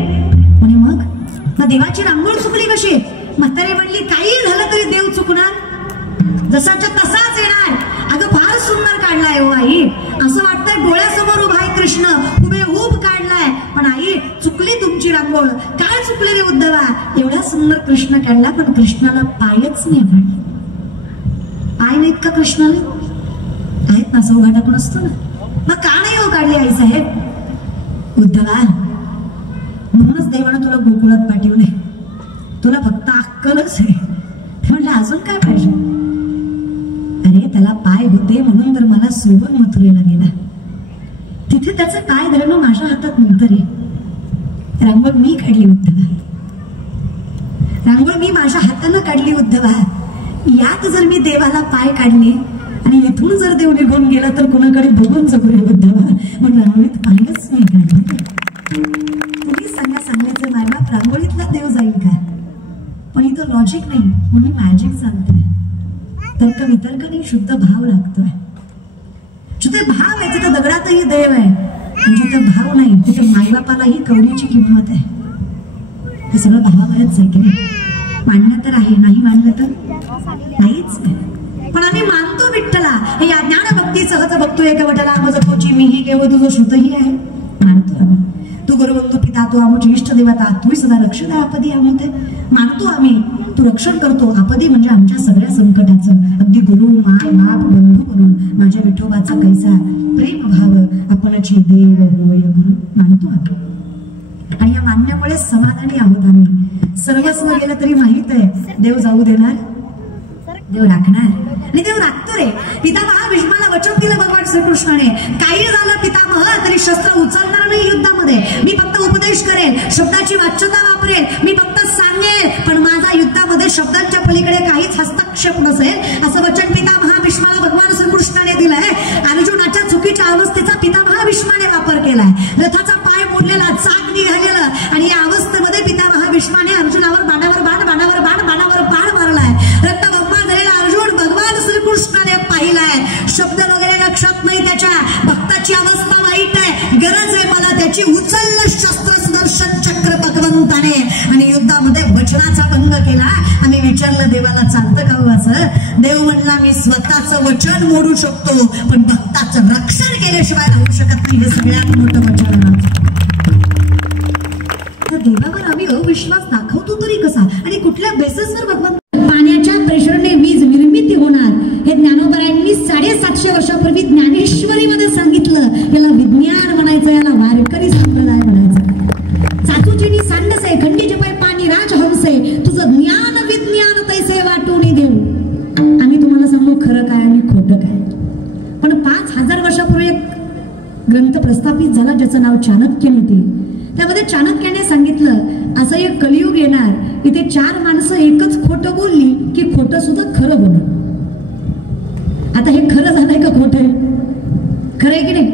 आणि मग देवाची रांगोळ चुकली कशी? म्हातारी म्हणली, काही झालं तरी देव चुकणार, जसाच्या तसाच येणार. अगं फार सुंदर काढलाय हो आई, असं वाटतंय डोळ्यासमोर उभा आहे कृष्ण, हुबेहूब काढलाय. पण आई चुकली तुमची रांगोळ. काय चुकली रे उद्धवा? एवढा सुंदर कृष्ण काढला पण कृष्णाला पायच नाही काढला. पाय नाहीत का कृष्णाला? आहेत ना, सौघा टाकून असतो ना. मग का नाही हो काढली आई साहेब? उद्धवा, म्हणूनच देवानं तुला गोकुळात पाठवलंय. तुला फक्त अक्कलच आहे. ते म्हणलं, अजून काय पाहिजे? अरे त्याला पाय होते म्हणून तर मला सोबत मथुरेला गेला. तिथे त्याचं काय धरणं माझ्या हातात नंतर आहे. रांगोळ मी काढली उद्धवा, रांगोळ मी माझ्या हातानं काढली उद्धवा. यात जर मी देवाला पाय काढले आणि इथून जर देव निघून गेला तर कोणाकडे बघून जगू रे बुद्धवा, म्हणून रांगोळीत पायच नाही काढले. तुम्ही सांगा, सांगायचं मायबाप रांगोळीतला देव जाईल का? पण इथं लॉजिक नाही, म्हणून मॅजिक चालतंय. तर्क वितर्क नाही, शुद्ध भाव लागतोय. जिथे भाव आहे तिथे दगडातही देव आहे, आणि जिथे भाव नाही तिथे मायबापालाही कवडीची किंमत आहे. हे सगळं भावावरच आहे की नाही? मानणं तर आहे, नाही मानलं तर नाहीच. पण आम्ही मानतो विठ्ठला. हे या ज्ञान भक्ती सहज बघतोय का वटला माझं तोची मीही घेव तुझं श्रुतही आहे. मानतो आम्ही. तू गुरुबंधू पिता, तू आमची इष्ट देवता, तू सदा रक्षण आपदी आमते. मानतो आम्ही, तू रक्षण करतो. आपदी म्हणजे आमच्या सगळ्या संकटाचं. अगदी गुरु माय बाप बंधू म्हणून माझ्या विठोबाचा कैसा प्रेम भाव आपणची देव होय म्हणून मानतो आम्ही. आणि या मानण्यामुळे समाधानी आहोत आम्ही. सर्वस्व गेलं तरी माहित आहे देव जाऊ देणार, देव राखणार. आणि देव राखतो रे. पितामहा भीष्माला वचन दिलं भगवान श्रीकृष्णाने, काही झालं पितामह तरी शस्त्र उचलणार नाही युद्धामध्ये. मी फक्त उपदेश करेन, शब्दाची वाच्यता वापरेन, मी फक्त सांगेन, पण माझा युद्धामध्ये शब्दांच्या पलीकडे काहीच हस्तक्षेप नसेल असं वचन पितामहा भीष्माला भगवान श्रीकृष्णाने दिलंय. अर्जुनाच्या चुकीच्या अवस्थेचा पितामहा भीष्माने वापर केलाय. रथाचा पाय मोडलेला, चाक निघालेलं, आणि या अवस्थेमध्ये पितामहा भीष्माने अर्जुनावर बाणावर बाण, बाणावर बाण, बाणावर बाण मारलाय. रक्तबंबा झालेला अर्जुन भगवान श्रीकृष्णाने पाहिलाय. शब्द वगैरे लक्षात नाही त्याच्या. भक्ताची अवस्था वाईट आहे, गरज आहे मला त्याची. उचललं शस्त्र सुदर्शन चक्र भगवंताने आणि युद्धामध्ये वचनाचा भंग केला. आम्ही विचारलं देवाला चालतं का हो असं? देव म्हणला मी स्वतःचं वचन मोडू शकतो, पण भक्ताचं रक्षण केल्याशिवाय राहू शकत नाही. हे सगळ्यात मोठं वचन आहे. तर देवावर आम्ही अविश्वास दाखवतो तरी कसा, आणि कुठल्या बेसिसवर भगवंत? पाण्याच्या प्रेशरने वीज निर्मिती होणार हे ज्ञानोबरायांनी 750 वर्षापूर्वी ज्ञानेश्वरीमध्ये सांगितलं. याला विज्ञान म्हणायचं, याला वारकरी संप्रदाय म्हणायचं. चाचूचिनी सांडसे खंडीचे पाय पाणी राजहंसे, तुझं ज्ञान विज्ञान तैसे वाटून देऊ. आम्ही तुम्हाला सांगू खरं काय आणि खोटं काय. पण 5000 वर्षापूर्वी एक ग्रंथ प्रस्थापित झाला ज्याचं नाव चाणक्यनीती. त्यामध्ये चाणक्याने सांगितलं असं एक कलियुग येणार, इथे 4 माणसं एकच खोटं बोलली की खोटं सुद्धा खरं होणार. आता हे खरं झालंय का खोटं आहे? खरं आहे की नाही?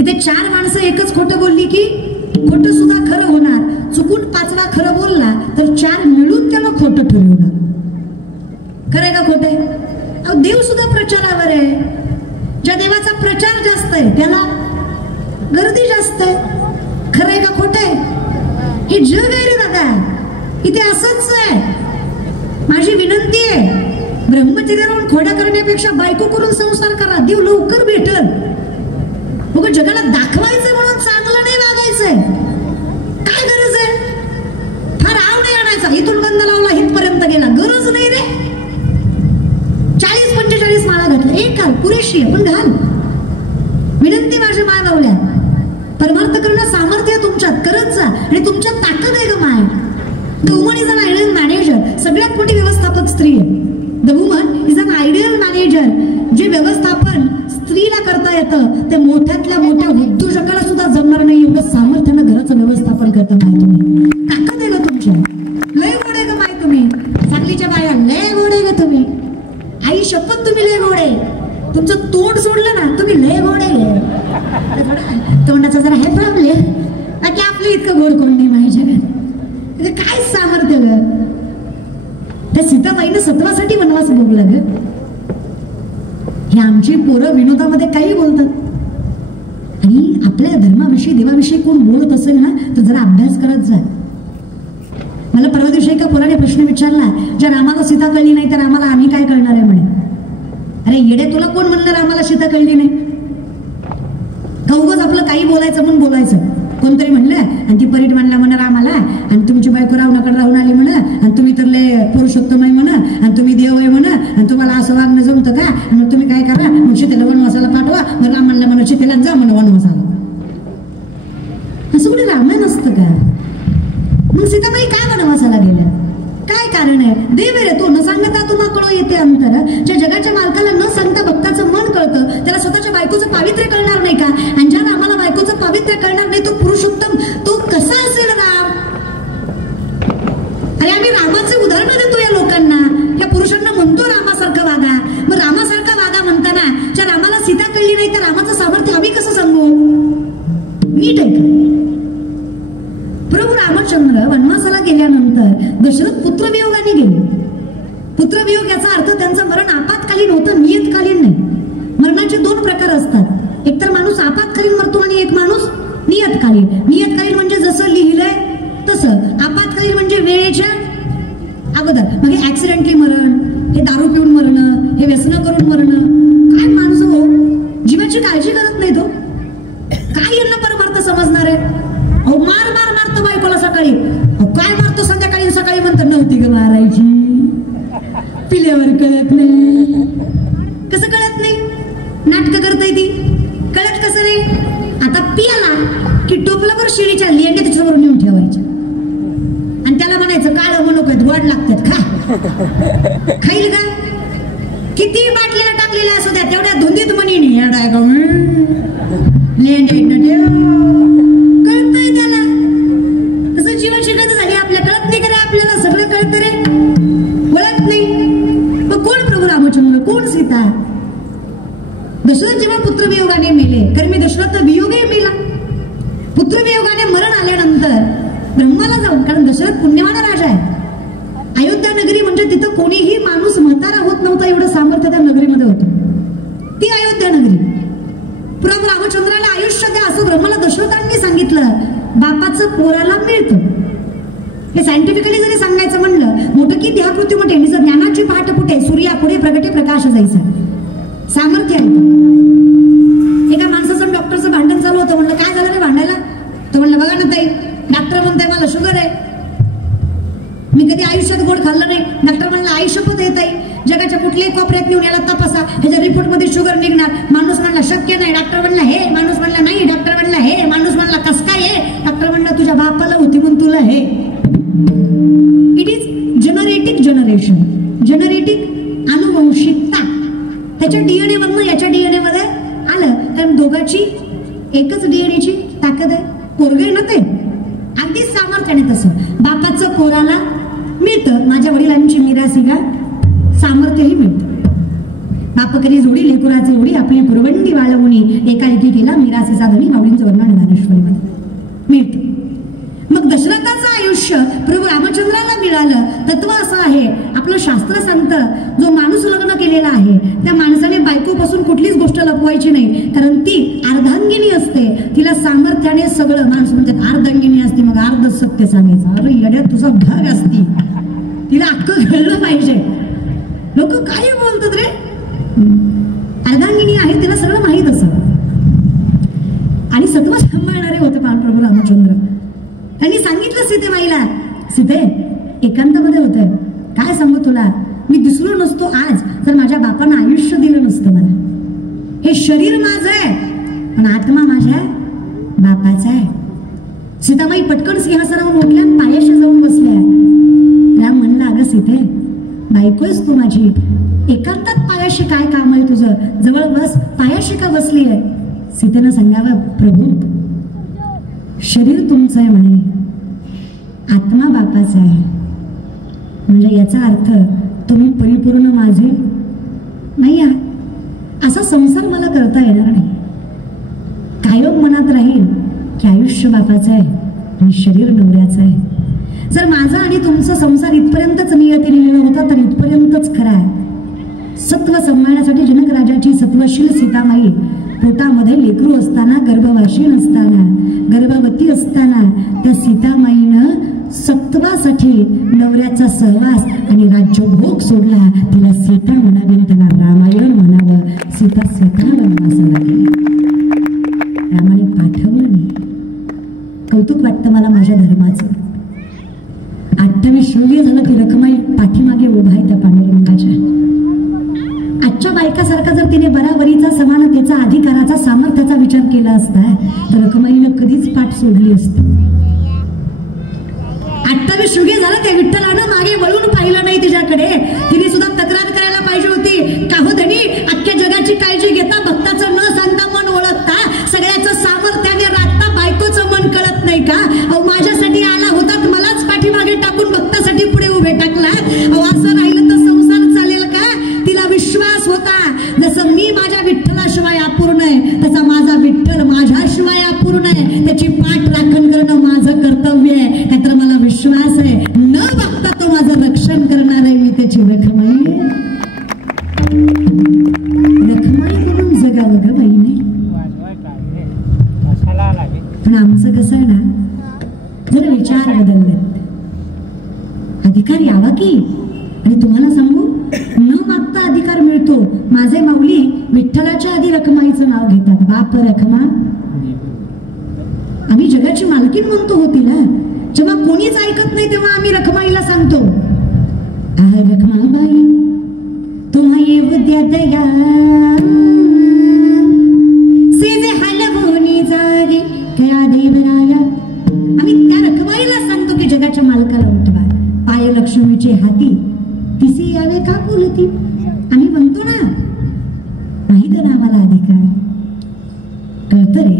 इथे 4 माणसं एकच खोटं बोलली की खोटं सुद्धा खरं होणार. चुकून 5वा खरं बोलला तर 4 मिळून त्याला खोटं ठरवणार. खरं आहे का खोटं आहे? देव सुद्धा प्रचारावर आहे. ज्या देवाचा प्रचार जास्त आहे त्याला गर्दी जास्त आहे. खरं आहे का खोटं आहे? हे जग आहे रे दादा, इथे असंच आहे. माझी विनंती आहे, ब्रह्मचर्य राहून खोड्या करण्यापेक्षा बायको करून संसार करा, देव लवकर भेटल. बघ जगाला दाखवायचंय म्हणून चांगलं नाही वागायचंय. काय गरज आहे? फार आव नाही आणायचा, इथून बंद लावला इथपर्यंत गेला, गरज नाही रे. 40-45 माळा घातल्या, एक घाल पुरेशी आहे, पण घाल. विनंती माझ्या माय बावल्या, परमार्थ करणं सामर्थ्य तुमच्यात, करत जा. आणि तुमच्यात ताकद आहे ग माय. The woman is an ideal manager. सगळ्यात मोठी व्यवस्थापक स्त्री आहे. The woman is an ideal manager. जे व्यवस्थापन स्त्रीला करता येतं ते मोठ्यातल्या मोठ्या उद्योजकाला सुद्धा जमणार नाही एवढं सामर्थ्यानं घराचं व्यवस्थापन करता माय तुम्ही. ताकद आहे ग तुमच्या. लय गोड आहे ग माय तुम्ही. सांगलीच्या बाया लय गोड आहे ग तुम्ही. आई शपथ तुम्ही लय गोड आहे. तुमचं तोंड सोडलं ना तुम्ही लय गोड आहे. तोंडाचा जरा आहे प्रॉब्लेम, बाकी आपलं इतकं गोड कोण नाही माझ्या जगात. काय सामर्थ्य ग. त्या सीताबाईनं सत्वासाठी वनवास भोगला ग. हे आमची पोरं विनोदामध्ये काही बोलतात, आणि आपल्या धर्माविषयी देवाविषयी कोण बोलत असेल ना तर जरा अभ्यास करत जा. मला परवा दिवशी एका पोराने प्रश्न विचारला, जर आम्हाला सीता कळली नाही तर आम्हाला आम्ही काय करणार आहे म्हणे. अरे येडे, तुला कोण म्हणणार आम्हाला सीता कळली नाही? उगाच आपलं काही बोलायचं म्हणून बोलायचं. कोणतरी म्हणलं आणि ती परीट म्हणला म्हणणार आम्हाला, आणि तुमची बायको रावणाकडे राहून आली म्हणा, आणि तुम्ही तर लय पुरुषोत्तम आहे म्हणा, आणि तुम्ही देव आहे म्हणा, आणि तुम्हाला असं वागणं जमतं का? मग तुम्ही काय करा, मग सीतेला वनवासाला पाठवा. मग राम म्हणला म्हणा सीतेला जा म्हणा वनवासाला. असं कुठे रामायण असतं का? मग सीताबाई काय वनवासाला गेल्या? काय कारण आहे? देव रे तो, न सांगता तुम्हा कळो येते अंतर. ज्या जगाच्या मालकाला न सांगता भक्ताचं मन कळतं त्याला स्वतःच्या बायकोचं पावित्र्य कळणार नाही का? आणि ज्याला आम्हाला बायकोचं पावित्र्य कळणार नाही तो पुरुषोत्तम तो कसा असेल राम? अरे आम्ही रामाचे उदाहरण देतो या लोकांना. या पुरुषांना म्हणतो झाल्यानंतर दशरथ पुत्रवियोगाने गेले. पुत्रवियोग याचा अर्थ त्यांचं मरण आपत्कालीन होतं, नियतकालीन नाही. मरणाचे दोन प्रकार असतात, एक तर माणूस आपत्कालीन मरतो आणि एक माणूस नियतकालीन. नियतकालीन म्हणजे जसं लिहिलंय तसं, आपत्कालीन म्हणजे वेळेच्या अगोदर. मग हे ऍक्सिडेंटली मरण, हे दारू पिऊन मरणं, हे व्यसन करून मरणं, काय माणसं हो जीवाची काळजी करत नाही. तो काय यांना परमार्थ समजणार आहे? अहो मार मार मारतो बायकोला सकाळी, काय मारतो संध्याकाळी, सकाळी म्हणतो नव्हती ग मारायची, पिल्यावर कळत नाही. कसं कळत नाही? नाटक करताय ती, कळत कसं नाही? आता पियाला की टोपलावर शिडीच्या लेंड्या त्याच्यावर नेऊन ठेवायच्या आणि त्याला म्हणायचं काळ म्हणून गोड लागतात खा. खाईल का? किती बाटल्या टाकलेल्या असू द्या तेवढ्या धुंदीत म्हणीने येडाय ग लेंड्या कळतंय त्याला. तसं जीवन शिकायचं झाली आपल्या, कळत नाही का आपल्याला? सगळं कळतं रे, वळत नाही. मग कोण प्रभू रामचंद्र, कोण सीता? दशरथ जेव्हा पुत्रवियोगाने मेले, कारण मी दशरथ वियोगे मेला. पुत्रवियोगाने मरण आल्यानंतर ब्रह्माला जाऊन, कारण दशरथ पुण्यवान राजा आहे. अयोध्या नगरी म्हणजे तिथं कोणीही माणूस म्हातारा होत नव्हता, एवढं सामर्थ्य त्या नगरीमध्ये होतं. ती अयोध्या नगरी. प्रभू रामचंद्राला आयुष्य द्या असं ब्रह्माला दशरथांनी सांगितलं. बापाचं पोराला मिळतं. हे सायंटिफिकली जरी सांगायचं म्हणलं, मोठं की देहाकृती मोठे, ज्ञानाची पहाट पुठे, सूर्या पुढे प्रगटे प्रकाश जायचा. सामर्थ्य आहे. एका माणसाचं डॉक्टरचं भांडण चालू होतं. म्हणलं काय झालं रे भांडायला? तो म्हणलं बघा ना ताई, डॉक्टर म्हणताय मला शुगर आहे, मी कधी आयुष्यात गोड खाल्लं नाही. डॉक्टर म्हणला आई शपथ येत आहे, जगाच्या कुठल्याही कोपऱ्यात नेऊन याला तपासा, ह्याच्या रिपोर्ट मध्ये शुगर निघणार. माणूस म्हणला शक्य नाही. डॉक्टर म्हणला हे, माणूस म्हणला नाही. डॉक्टर म्हणला हे, माणूस म्हणला कस काय हे? डॉक्टर म्हणला तुझ्या बापाला होती म्हणून तुला हे. इट इज जेनरेटिक जनरेशन, जेनरेटिक अनुवंशिकता. त्याच्या डीएनए मधनं याच्या डीएनए मध्ये आलं, कारण दोघांची एकच डीएनएची ताकद आहे. पोरगे ना ते अगदी सामर्थ्याने. तसं बापाचं पोराला मिळतं, माझ्या वडिलांची मिरासिगा सामर्थ्यही मिळतं. बापकरी जोडी लेकुराचे ओढी आपली पुरवंडी वाळवणी, एका एकीला मिरासीचा धनी, माऊलींचं वर्णन ज्ञानेश्वरीमध्ये मिळतं. मग दशरथाचं आयुष्य प्रभू रामचंद्राला मिळालं. तत्व असं आहे, आपलं शास्त्र सांगतं, जो माणूस लग्न केलेला आहे त्या माणसाने बायकोपासून कुठलीच गोष्ट लपवायची नाही, कारण ती अर्धांगिनी असते. तिला सामर्थ्याने सगळं, माणूस म्हणतात अर्धांगिनी असते मग अर्ध सत्य सांगायचं. अरे येड्या तुझा भाग असती, तिला अक्क घडलं पाहिजे. लोक काही बोलतात रे, अर्धांगिनी आहे, तिला सगळं माहीत असं. आणि सत्व सांभाळणारे होते प्रभू रामचंद्र. त्यांनी सांगितलं सीतेमाईला, सीते एकांतामध्ये होतं, काय सांगू तुला, मी दिसलो नसतो आज तर माझ्या बापानं आयुष्य दिलं नसतं मला. हे शरीर माझं आहे पण आत्मा माझ्या बापाचा आहे. सीतामाई पटकन सिंहासनावरून उठल्या, पायाशी जाऊन बसल्या. राम म्हणला, अगं सीते बायकोयस तू माझी, एकांतात पायाशी काय काम आहे तुझं, जवळ बस. पायाशी का बसली आहे? सीतेनं सांगावं, प्रभू शरीर तुमचं आहे म्हणे, आत्मा बापाचा आहे. म्हणजे याचा अर्थ तुम्ही परिपूर्ण माझे नाही आहात. असा संसार मला करता येणार नाही. कायम मनात राहील की आयुष्य बापाचं आहे आणि शरीर नवऱ्याचं आहे. जर माझा आणि तुमचा संसार इथपर्यंतच नियतीने लिहिला होता तर इथपर्यंतच खरा आहे. सत्व सांभाळण्यासाठी जनक राजाची सत्वशील सीतामाई पोटामध्ये लेकरू असताना, गर्भवाशी नसताना, गर्भवती असताना त्या सीतामाईनं सत्वासाठी नवऱ्याचा सहवास आणि राज्यभोग सोडला. तिला सीता म्हणावी, त्यांना रामायण म्हणावं. सीता स्वतः वनवासाला गेली, रामाने पाठवलं नाही. कौतुक वाटतं मला माझ्या धर्माचं. 28 शून्य झालं की रखमाई पाठीमागे उभा आहे त्या पांडुरंगाच्या. आजच्या बायकासारखा जर तिने बराबरीचा, समानतेचा, अधिकाराचा, सामर्थ्याचा विचार केला असता तर रखमाईनं कधीच पाठ सोडली असती. 28 युगे झालं त्या विठ्ठलानं मागे वळून पाहिलं नाही तिच्याकडे. तिने सुद्धा तक्रार करायला पाहिजे होती, का हो धनी अख्ख्या जगाची काळजी घेता, भक्ताचं न सांगता मन ओळखता, सगळ्याचं सामर्थ्याने राखता, बायकोचं मन कळत नाही का? अहो माझ्यासाठी आला होता, मलाच पाठीमागे टाकून भक्तासाठी पुढे उभे टाकला. अहो असं राहिलं तर संसार चालेल का? तिला विश्वास होता, जसं मी माझ्या विठ्ठलाशिवाय अपूर्ण आहे तसा माझा विठ्ठल माझ्याशिवाय अपूर्ण आहे. त्याची पाठ राखण करणं माझं कर्तव्य आहे. का तर मला विश्वास आहे, न आमचं कसं आहे ना, जरा विचार बदललेत. अधिकार यावा की. आणि तुम्हाला सांगू, न मागता अधिकार मिळतो. माझे माऊली विठ्ठलाच्या आधी रखमाईचं नाव घेतात. बाप रखमा. आम्ही जगाची मालकीण म्हणतो होती ना. जेव्हा कोणीच ऐकत नाही तेव्हा आम्ही रखमाईला सांगतो, रखमाबाई तुम्हा येऊ द्या दया, सेजे हलवूनी जागे कया देवराया. आम्ही त्या रखमाईला सांगतो की जगाच्या मालकाला उठवा. पाय लक्ष्मीचे हाती तिसे यावे का बोलती. आम्ही म्हणतो ना, नाही तर आम्हाला अधिकार. कळतं रे,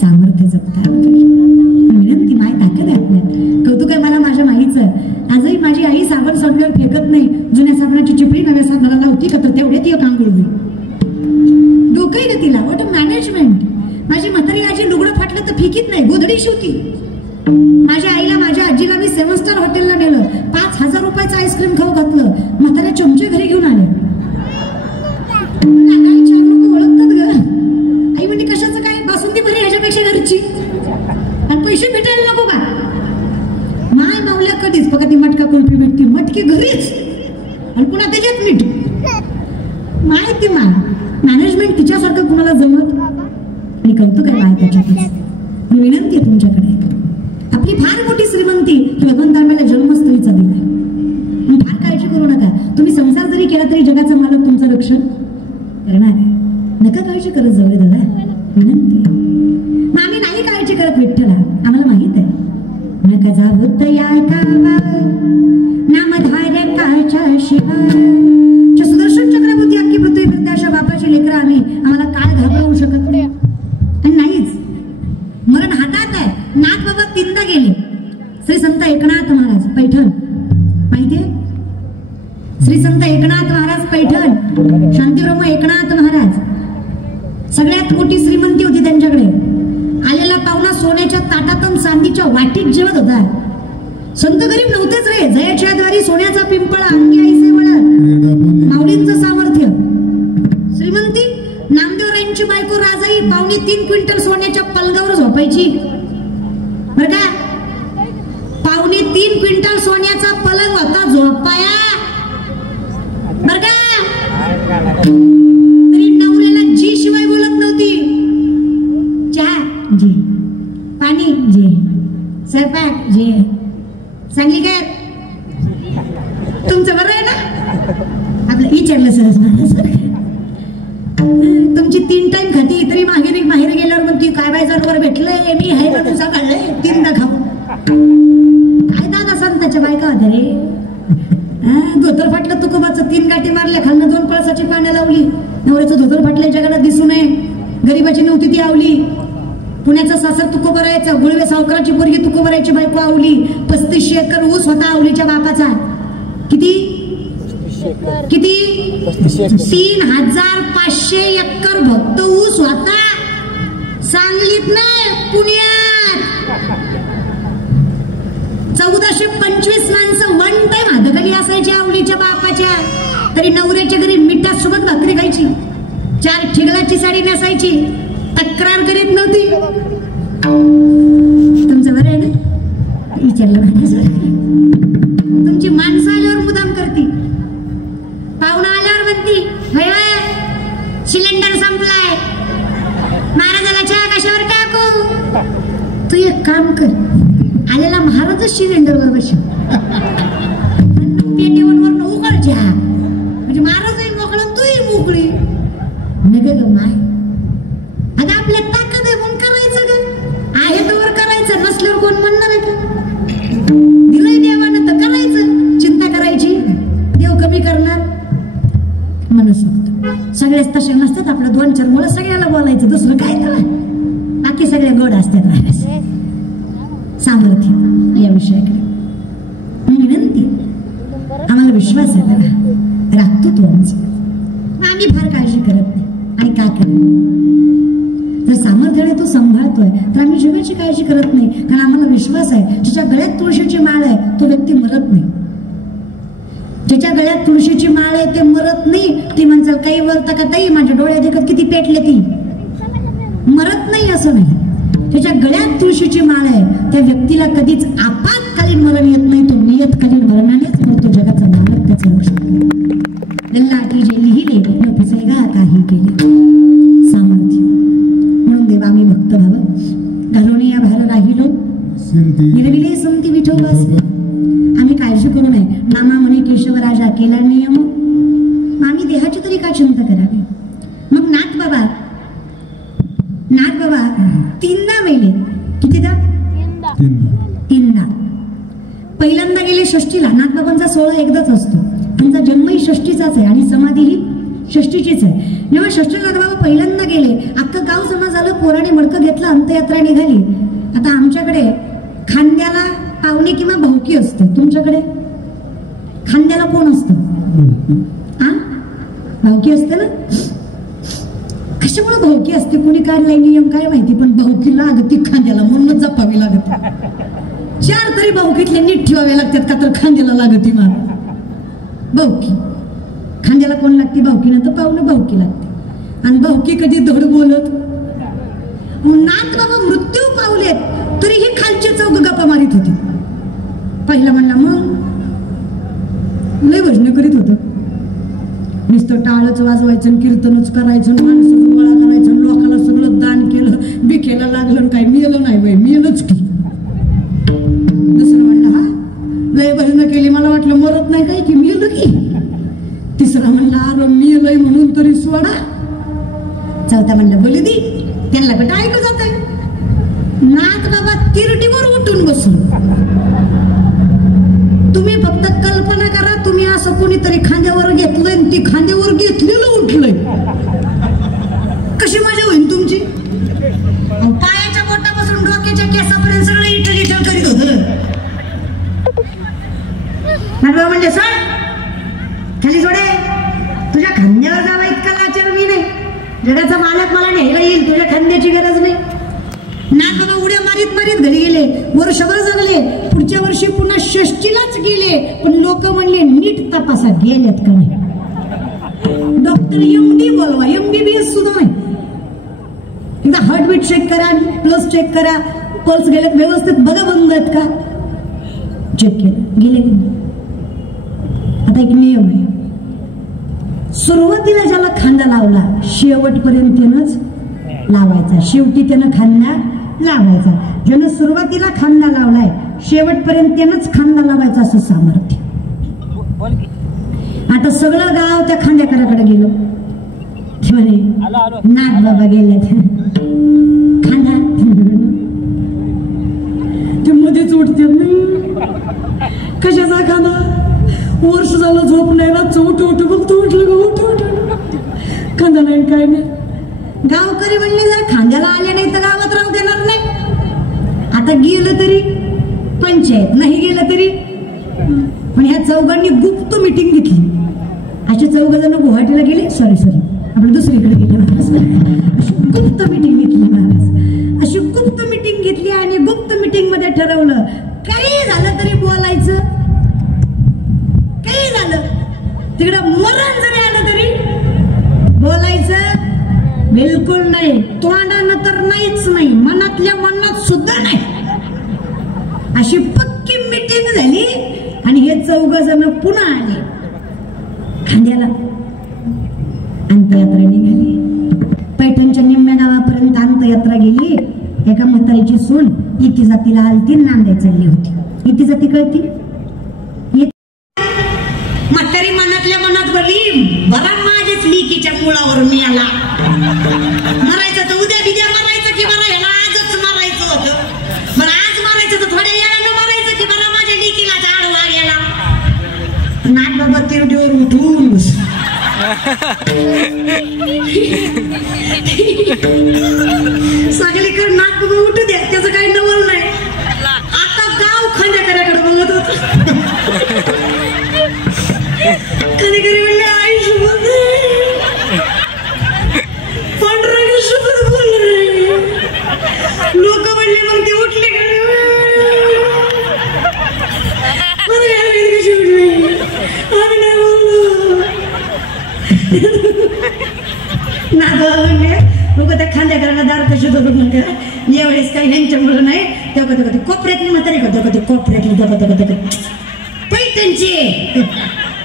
सामर्थ्य जपतात. विनंती, माय ताकद आहे आपल्यात. कौतुक आहे मला माझ्या माईचं. आजही माझी आई साबण साबणावर फेकत नाही. जुन्या साबणाची चिपळी नव्या साबणाला लावती का, तर तेवढे ती काम करू. डोकंही का तिला. What management. माझी म्हातारी आजी लुगडं फाटलं तर फिकीत नाही, गोधडी शिवती. माझ्या आईला, माझ्या आजीला मी 7 स्टार हॉटेलला नेलं, 5,000 रुपयाचं आईस्क्रीम खाऊ घातलं. म्हाताऱ्या चमचे घरी घेऊन आले. काही 4 लोक ओळखतात ग. आई म्हणजे कशाचं काय, बासुंदी बरी ह्याच्यापेक्षा घरची. आणि पैसे भेटायला नको का. माय मावल्या कधीच बघा ती मटका कुल्फी भेटती, मटकी घरीच आणि पुन्हा त्याच्यात मीठ. माय ती माय मॅनेजमेंट तिच्यासारखं कुणाला जमत. आणि कौतुक आहे माय त्याच्यातच. मी विनंती आहे तुमच्याकडे, आपली फार मोठी श्रीमंती की भगवंत आम्हाला जन्मस्थळीचा दिला. फार काळजी करू नका. तुम्ही संसार जरी केला तरी जगाचा मालक तुमचं रक्षण करणार आहे. नका काळजी करत जाऊ दादा, विनंती. मग आम्ही नाही काळजी करत विठ्ठला, आम्हाला माहित आहे. नका जाऊ तया कावा नामधारकाच्या शिवा. सुदर्शन चक्रवर्ती अख्खी पृथ्वी फिरते अशा बापाची लेकरं आम्हाला काळ घाबरवू शकत नाही. आणि नाहीच, मरण हातात आहे. नाथ बाबा 3दा गेले. श्री संत एकनाथ महाराज पैठण, माहितीये? श्री संत एकनाथ महाराज पैठण, शांतीब्रह्म एकनाथ महाराज. सगळ्यात मोठी श्रीमंती होती त्यांच्याकडे. आलेला पाहुणा सोन्याच्या ताटातून चांदीच्या वाटीत जेवत होता. संत गरीब नव्हतेच रे. जयाच्या द्वारी सोन्याचा पिंपळा, अंगी आईचे वळण, माऊलींचं सामर्थ्य. श्रीमंती नामदेवरायांची बायको राजाई 2.25 क्विंटल सोन्याच्या पलंगावर झोपायची. बर का, 2.25 क्विंटल सोन्याचा पलंग होता झोपाया. बर का, तरी नवऱ्याला जी शिवाय बोलत नव्हती. चहा जी, पाणी जी, स्वयंपाक जी. सांगली काय तुमचं बरं आहे ना. आपलं विचारलं सरस तुमची 3 टाइम खाती, तरी माहेर गेल्यावर म्हणती काय बाय जरूर भेटलंय, मी आहे ना तुझा काढलंय 3दा खाऊ. काय दादा संताच्या बायका होत्या रे. धोतर फाटलं तुकोबाचं, 3 गाठी मारल्या, खालनं 2 पळसाची पानं लावली. नवऱ्याचं धोतर फाटलं जगाला दिसू नये, गरीबाची नव्हती ती आवली. पुण्याचा सासर तुकोबा राहायचा, गुळवे सावकाराची पोरगी तुकोबा राहायची बायको आवली. 3500 एकर ऊस होता आवलीच्या बापाचा. किती 3,500 एकर भक्त ऊस होता. सांगलीत नाही, पुण्यात. 1425 माणसं 1 टाइम हातखाली असायची आवलीच्या बापाच्या. तरी नवऱ्याच्या घरी मिठासोबत भाकरी खायची, 4 ठिगळाची साडी नेसायची, तक्रार करीत नव्हती. तुमचं बरं आहे ना, विचारलं तुमची माणसं आल्यावर मुदाम करती. पाहुणा आल्यावर म्हणती सिलेंडर संपलाय, महाराजाला चहा कशावर टाकू. तू एक काम कर, आलेला महाराजच सिलेंडरवर बसव, पेटीवर उकळ चहा, म्हणजे महाराजही मोकळा तूही मोकळी. नग ग माय, अगं आपल्या ताकद आहे म्हणून करायचं ग. आहे तर करायचं, नसल्यावर कोण म्हणणार आहे का. दिलंय देवानं तर करायचं. चिंता करायची, देव कमी करणार म्हणून सांगतो. सगळेच तसे नसतात. आपलं 2-4 मुलं सगळ्याला बोलायचं, दुसरं काय तर. बाकी सगळ्या गोड असतात. सामर्थ्य या विषयाकडे विनंती. आम्हाला विश्वास आहे बघा, राखतो तो आमचा. आम्ही फार काळजी करत नाही. आणि का करत, जर सामर्थ्याने तो सांभाळतोय तर आम्ही जीवाची काळजी करत नाही. कारण आम्हाला विश्वास आहे, ज्याच्या गळ्यात तुळशीची माळ आहे तो व्यक्ती मरत नाही. ज्याच्या गळ्यात तुळशीची माळ आहे ते मरत नाही. ती म्हणतात काही बोलता का ताई, माझ्या डोळ्या देखत किती पेटले, ती मरत नाही असं नाही. त्याच्या गळ्यात तुळशीची माळ आहे, त्या व्यक्तीला कधीच आपत्कालीन मरण येत नाही, तो नियतकालीन मरणानेच मरतो. जगाचा मालक त्याचं रक्षण करतो. लाटी जे लिहिले न पिचेगा काही केले सामर्थ्य. म्हणून देवा आम्ही भक्त भाव घालवणे या भार राहिलो निर्विले समती विठोबास. आम्ही काळजी करू नये. नामा म्हणे केशवराजा केला नियम, आम्ही देहाची तरी का चिंता करावी. मग नाथ बाबा तीनदा मेले. कितीदा? तीनदा. पहिल्यांदा गेले षष्टीला. नाथबाबांचा सोहळा एकदाच असतो. त्यांचा जन्मही षष्टीचाच आहे आणि समाधीही षष्टीचीच आहे. जेव्हा षष्टीला बाबा पहिल्यांदा गेले, अख्खं गाव जमा झालं, पोराने मडकं घेतलं, अंत्ययात्रा निघाली. आता आमच्याकडे खांद्याला पाहुणे किंवा भाऊकी असते. तुमच्याकडे खांद्याला कोण असतं? भाऊकी असते ना. कशामुळे भाऊकी असते? कोणी काढलाय नियम काय माहिती, पण भाऊकी लागती खांद्याला, म्हणूनच जपावी लागते. 4 तरी भाऊकीतले नीट ठेवावे लागतात का तर खांद्याला लागती मार. भाऊकी खांद्याला कोण लागते? भाऊकी नंतर पाहुणं भाऊकी लागते. आणि भाऊकी कधी धड बोलत. नाथ बाबा मृत्यू पावलेत तरीही खालचे चौघ गप्पा मारित होते. पहिला म्हणला मग लय भजन करीत होत. नुसतं टाळच वाजवायचं, कीर्तनच करायचं, माणसं गोळा करायचं, लोकांना सगळं दान केलं, बिखेला लागलं, काय मिळलं नाही बाई, मिळलंच की. दुसरं म्हणलं हा लय भजन केली, मला वाटलं मरत नाही काय की मिळलं की. तिसरा म्हणला अरे मिळलंय म्हणून तरी सोडा. चौथा म्हणलं बोलू दे, त्यांना बेटा ऐकू जात. नाथ बाबा तिरडीवर उठून बसून. तुम्ही फक्त कल्पना करा, तुम्ही असं कोणीतरी खांद्यावर घेतलंय, ती खांद्यावर घेतलेलं उठलंय, कशी मजा होईल तुमची? पायाच्या बोटापासून डोक्याच्या केसापर्यंत सगळं इटल इटल करीत होत. म्हणजे सर खाली जोडे, तुझ्या खांद्यावर जावा इतका लाचार मी नाही. जगाचा मालक मला न्यायला येईल, तुझ्या खांद्याची गरज नाही. नाथ बाबा उड्या मारीत मारीत घरी गेले. वर्षभर जगले. पुढच्या वर्षी पुन्हा षष्टीलाच गेले, पण लोक म्हणले नीट तपासा गेलेत का नाही. डॉक्टर MD बोलवा, MBBS सुद्धा नाही. एकदा हार्टबीट चेक करा, प्लस चेक करा, पल्स गेलेत व्यवस्थित बघा, बंद आहेत का. चेक केलं, गेले. आता एक नियम आहे, सुरुवातीला ज्याला खांदा लावला शेवटपर्यंत त्यानंच लावायचा. शेवटी त्यानं खांदा लावायचा. ज्यानं सुरुवातीला खांदा लावलाय शेवटपर्यंत त्यानंच खांदा लावायचा असं सामर्थ्य. आता सगळं गाव त्या खांद्याकराकडे गेलो. ते म्हणे नाथ बाबा गेलेत. खांदा ते मध्येच उठते. कशाचा खांदा? वर्ष झालं झोप नाही, रातचं उठ बघतो, उठलं का उठ खांदा नाही काय नाही. गावकरी म्हणले जर खांद्याला आले नाही तर गावात राहू देणार नाही. आता गेलं तरी पंचायत, नाही गेलं तरी. पण ह्या चौघांनी गुप्त मिटिंग घेतली. असे 4 जण गुवाहाटीला गेले, सॉरी आपण दुसरीकडे गेले महाराज. अशी गुप्त मिटिंग घेतली महाराज. अशी गुप्त मिटिंग घेतली आणि गुप्त मिटिंग मध्ये ठरवलं काही झालं तरी बोलायचं, काही झालं तिकडं मरण जरी आलं तरी बोलायचं बिलकुल नाही. तोंडानं तर नाहीच नाही, मनातल्या मनात सुद्धा नाही. अशी पक्की मिटिंग झाली आणि हे 4 जण पुन्हा आले खांद्याला. अंत्ययात्रा निघाली. पैठणच्या निम्म्या गावापर्यंत अंत्ययात्रा गेली. एका म्हातारीची सून इति जातीला आलती, नांदाय चालली होती. इति जाती कळती? म्हातारी मनातल्या मनात बोलली बरा माझ्याच लिकीच्या मुळावर मी आला. मरायचं तर उद्या बिद्या मारायचं की बरं ह्याला आजच मारायचं होतं. बरं आज मारायचं तर थोड्या वेळानं मारायचं की बरं माझ्या लिकीला आडवा गेला. नाथ बाबा तिरडीवर उठून सगळीकडे नाथ बाबा उठू द्या, त्याचं काही नवल नाही. आता गाव खांद्याकऱ्याकडे बघत होत. कधी कधी म्हणले आयुष्य पण वर्ष धरू नका, यावेळेस काही यांच्यामुळे नाही. तेव्हा कधी कोपऱ्यातली म्हातारी का कधी कोपऱ्यातली पैठणची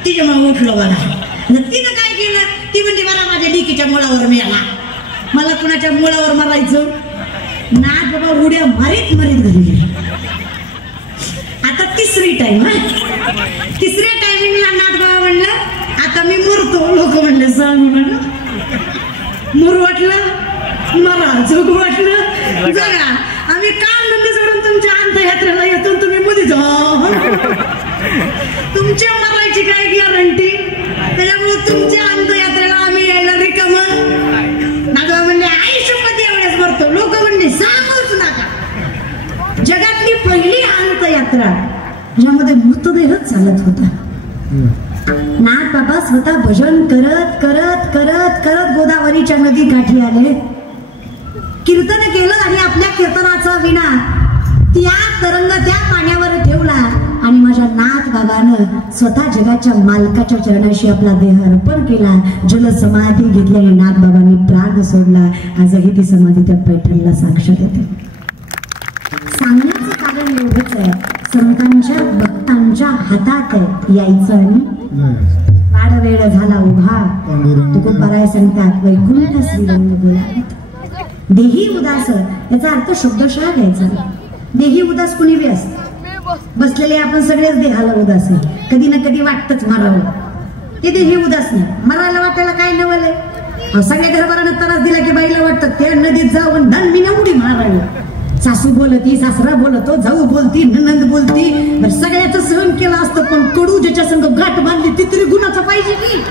तिच्यामुळे उठलो बघा. तिनं काय केलं, ती म्हणजे मला माझ्या डिकीच्या मुळावर मिळाला. मला कुणाच्या मुळावर मारायचं नाथ बाबा उड्या मारीत मारीत घरी गेली. आता तिसरी टाइम, तिसऱ्या टायमिंगला नाथ बाबा म्हणलं आता मी मरतो. लोक म्हणले सांग म्हणलं, मूर वाटलं मला झोक वाटलं जगा, आम्ही काम धंदे सोडून तुमच्या अंत्ययात्रेला येतो, तुम्ही मध्ये जा. तुमच्या मरायची काय गॅरंटी, त्याच्यामुळे तुमच्या अंत्ययात्रेला आम्ही यायला रिकाम. नागवा म्हणले आयुष्यपती एवढ्याच मरतो. लोक म्हणले सांगूच नका. जगातली पहिली अंत्ययात्रा ज्यामध्ये मृतदेहच चालत होता. नाथ बाबा स्वतः भजन करत करत करत करत गोदावरीच्या नदी काठी आले, कीर्तन केलं आणि आपल्या कीर्तनाचा विणा त्या तरंग त्या पाण्यावर ठेवला आणि माझ्या नाथ बाबानं स्वतः जगाच्या मालकाच्या चरणाशी आपला देह अर्पण केला. जलसमाधी घेतली आणि नाथ बाबांनी प्राण सोडला. आजही ती समाधी त्या पैठणला साक्षात येते. सांगण्याचं कारण एवढंच आहे, संतांच्या भक्तांच्या हातात यायचं आणि वाड वेळ झाला उभा. तुकोबाराय सांगतात वैकुंठ श्रीरंग बोला. देही उदास याचा अर्थ शब्दशः घ्यायचा. देही उदास कुणी बी असत, बसलेले आपण सगळेच देहाला उदास आहे. कधी ना कधी वाटतच मारावं, ते देही उदास नाही. मरायला वाटायला काय नवलंय. सगळ्या घरभरानं त्रास दिला की बाईला वाटतं त्या नदीत जाऊन धनमीने उडी मारावी. सासू बोलती, सासरा बोलतो, जाऊ बोलती, ननंद बोलती. सगळ्याचं सहन केलं असतं, पण कडू ज्याच्या संग गाठ बांधली ती तरी गुणाचं पाहिजे की.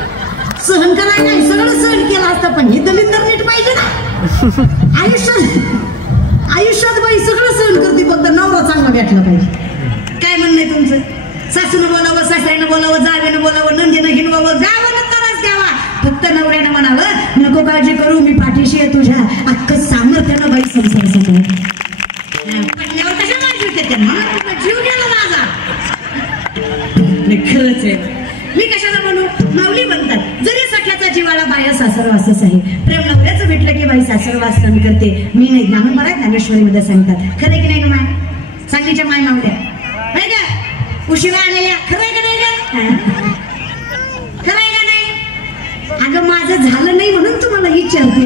सहन करायला नाही, सगळं सहन केलं असतं, पण हे दलिंदर नीट पाहिजे ना. आयुष्यात बाई सगळं सहन करते, फक्त नवरा चांगला भेटला पाहिजे. काय म्हणणं आहे तुमचं? सासूनं बोलावं, सासऱ्यानं बोलावं, जावेनं बोलावं, नंदीनं हिंडवावं, गावानं त्रास द्यावा, फक्त नवऱ्यानं म्हणावं नको काळजी करू, मी पाठीशी आहे तुझ्या. अख्खं सामर्थ्यानं बाई संसार सांभाळ. पटल्यावर कशाला जीव देते, जीव गेला माझा. खरंच आहे, मी कशाला म्हणू, माऊली म्हणतात जरी सख्याचा जीवाला बाया सासरवासच आहे. प्रेम नवऱ्याचं भेटलं की बाई सासरवास सहन करते. मी नाही, ज्ञानोबा ज्ञानेश्वरी मध्ये सांगतात. खरंय की नाही ग माय? सांगलीच्या माय मावल्या नाही का उशिरा आलेल्या, खरंय का नाही ग? खरंय का नाही? अगं माझं झालं नाही म्हणून तुम्हाला विचारते.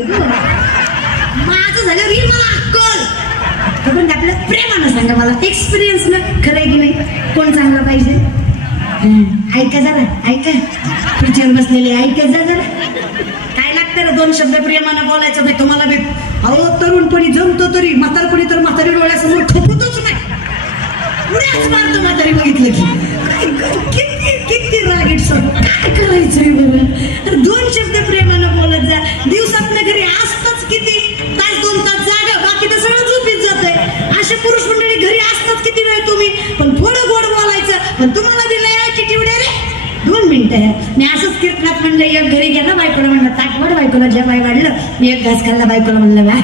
माझं झालं री मला अक्कल, पण आपल्या प्रेमानं सांगा, मला एक्सपिरियन्स ना. खरंय की नाही? कोण चांगलं पाहिजे? ऐका जरा, ऐका खुर्चीवर बसलेले, ऐका जरा. काय लागतं रे दोन शब्द प्रेमानं बोलायचं नाही तुम्हाला बी. अहो तरुणपणी जमतो तरी, म्हातारपणी तर म्हातारी डोळ्यासमोर ठोकतच नाही, उड्याच मारतो म्हातारी बघितलं की. किती किती रागीट सर, काय करायचंय बरं. दोन शब्द प्रेमानं बोलत जा. दिवसात घरी असताच किती तास, 2 तास जागा, बाकी तर सगळं झोपीत जातंय. असे पुरुष मंडळी घरी असतात किती वेळ तुम्ही, पण थोडं गोड बोलायचं. पण तुम्हाला दिलं याची टिवडे रे 2 मिनिटं आहे. मी असंच कीर्तनात म्हणलं, एक घरी गेला बायकोला म्हणलं ताटवड, बायकोला जेवाय वाढलं. मी एक घास खाल्ला, बायकोला म्हणलं वा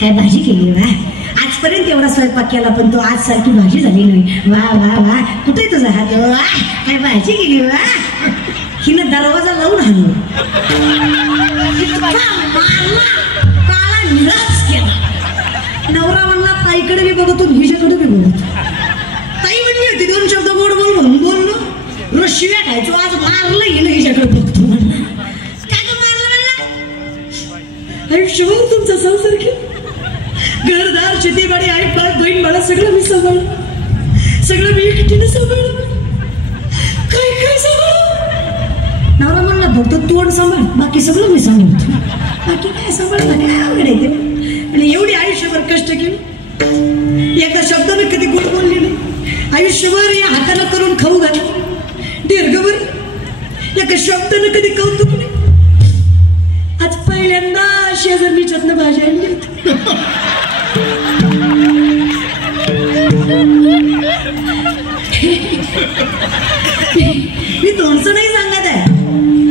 काय भाजी केली, वा आजपर्यंत एवढा स्वयंपाक केला पण तो आज सारखी भाजी झाली नाही. वा वा वा कुठे तुझा हात, वा काय भाजी केली, वा. हिनं दरवाजा लावून हाणलं, मारला, काळा निराश केला. नवरा म्हणला ताईकडे बी बघतो, हिच्याकडे बी बघतो. ताई म्हणली होती 2 शब्द गोड बोल म्हणून बोललो, शिव्या खायचो, आज मारलं हिनं हिच्याकडे बघतो. काय तो मारलं म्हणला? आयुष्यभर तुमचा संसार केला, घरदार शेतीबाडी आई बाप बहीण बाळा सगळं मी सांभाळ, सगळं मी एकटीने सांभाळ. काय काय सांभाळ? नवरा म्हणला फक्त तोंड सांभाळ, बाकी सगळं मी सांभाळतो. बाकी काय सांभाळता, काय अवघड आहे ते. आणि एवढी आयुष्यभर कष्ट केली, एका शब्दाने कधी गोड बोलली नाही. आयुष्यभर या हाताला करून खाऊ घातलं, दीर्घभर एका शब्दाने कधी कौतुक नाही. आज पहिल्यांदा शेजारणीच्यातनं भाजी आणली होती. मी तोंडचं नाही सांगत आहे,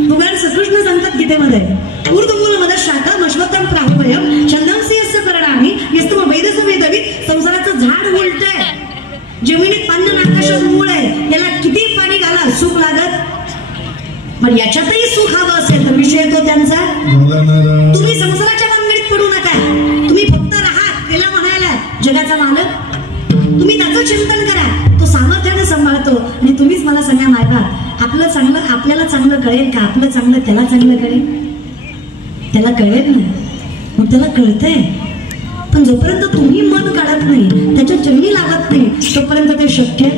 भगवान श्रीकृष्ण सांगतात गीतेमध्ये, ऊर्ध्वमूलमधः शाखा नश्वतम प्राहुभयम छंदांसी यस्य करणामी यस्तम वैदस वेदवी. संसाराचं झाड उलटंय, जमिनीत अन्न आकाशात मूळ आहे, याला किती पाणी घाला सुख लागत. पण याच्यातही सुख हवं असेल तर विषय तो त्यांचा. तुम्ही संसाराच्या भानगडीत पडू नका, तुम्ही आपल्याला चांगलं कळेल का? आपलं चांगलं त्याला चांगलं कळेल? त्याला कळेल ना. मग त्याला कळतंय, पण जोपर्यंत तुम्ही मन काढत नाही, त्याच्या चरणी लागत नाही, तोपर्यंत ते शक्य.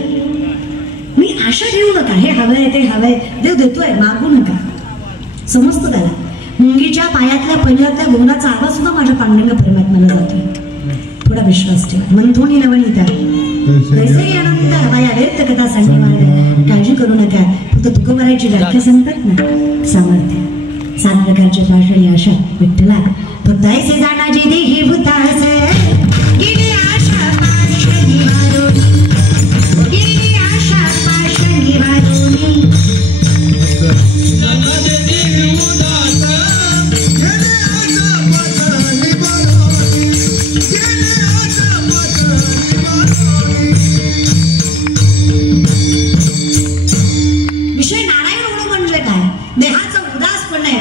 मी आशा ठेवू नका, हे हवंय ते हवंय, देव देतोय, मागू नका. समजतं त्याला. मुंगीच्या पायातल्या पहिल्यातल्या गोंगाचा आवाज सुद्धा माझ्या पांडुरंग परमात्म्याला जातोय. थोडा विश्वास ठेवा. मंथोनी नवनीता वैसे आनंद बाया व्यक्त कथा सांगणे महाराज. काळजी करू नका. फक्त तुकोबाराची व्याख्या सांगतात ना, सामर्थ्य. 7 प्रकारचे भाषणी आशा विठ्ठला. फक्त ऐसे जाणाची देही भूतास गेली आशा पाशणी वारून, गेली आशा पाशणी वारून. विषय नारायण होणं म्हणजे काय? देहाचा उदास पडणे,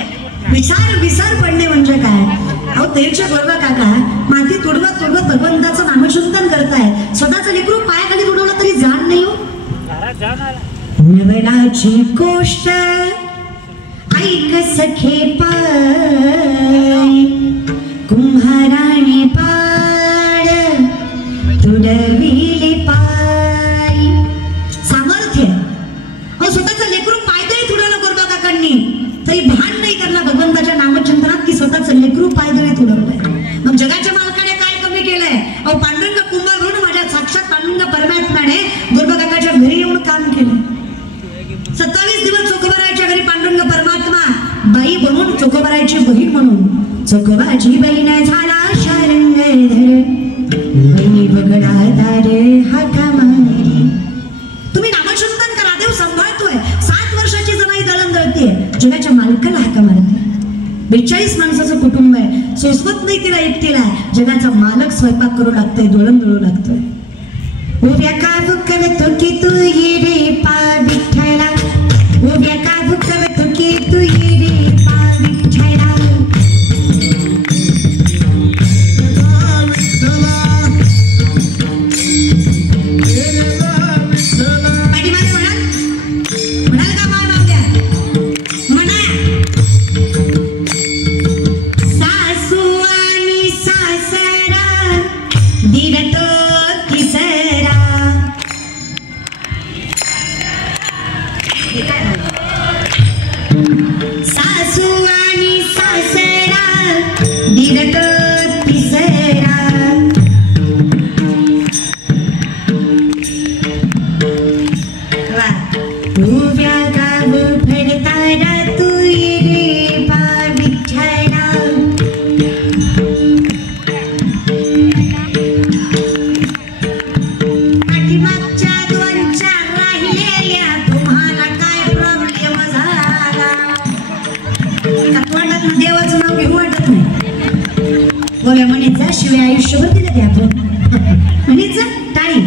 विसर पडणे म्हणजे काय? अहो तेरच्या बरोबर काका माती तुडवत तुडवत भगवंताचं नामचिंतन करताय. स्वतःचं लेकरू पायाखाली तुडवलं तरी जाण नाही हो. नवलाची गोष्ट ऐक सखे पाय, कुंभाराने पाड तुडविले पाय. सामर्थ्य. अहो स्वतःचं लेकरू पाय तरी तुडवलं करतो काकांनी, तरी भान नाही करला भगवंताच्या नामचिंतनात की स्वतःचं लेकरू पायदळी तुडवलंय. मग जगाच्या मालकाने काय कमी केलंय? अहो पांडुरंग कुंभार म्हणून माझ्या साक्षात पांडुरंग परमात्म्याने गुरुबा काकाच्या घरी येऊन काम केलं. 27 दिवस चोखोबाराच्या घरी पांडुरंग परमात्मा बाई बनून, चोखोबाराची बहीण म्हणून. चोखोबाची बहीण झाला शारंगधर, बहिणी बगडा दार हाका मारी. तुम्ही नामचिंतन करा, देव सांभाळतोय. 7 वर्षाची जमाई दळण दळते, जगाच्या मालकाला हाका मारते. 42 माणसाचं कुटुंब आहे, सोसवत नाही तिला एकटीला. जगाचा मालक स्वयंपाक करू लागतोय, दळण दळू लागतोय. उभ्या का भुकवतो की तू ये रे पा विठ्ठला, उभ्या का भुकवतो की तू ये रे पा विठ्ठला. शिवाय आयुष्यभर दिलं ते आपण. आणि टाळी.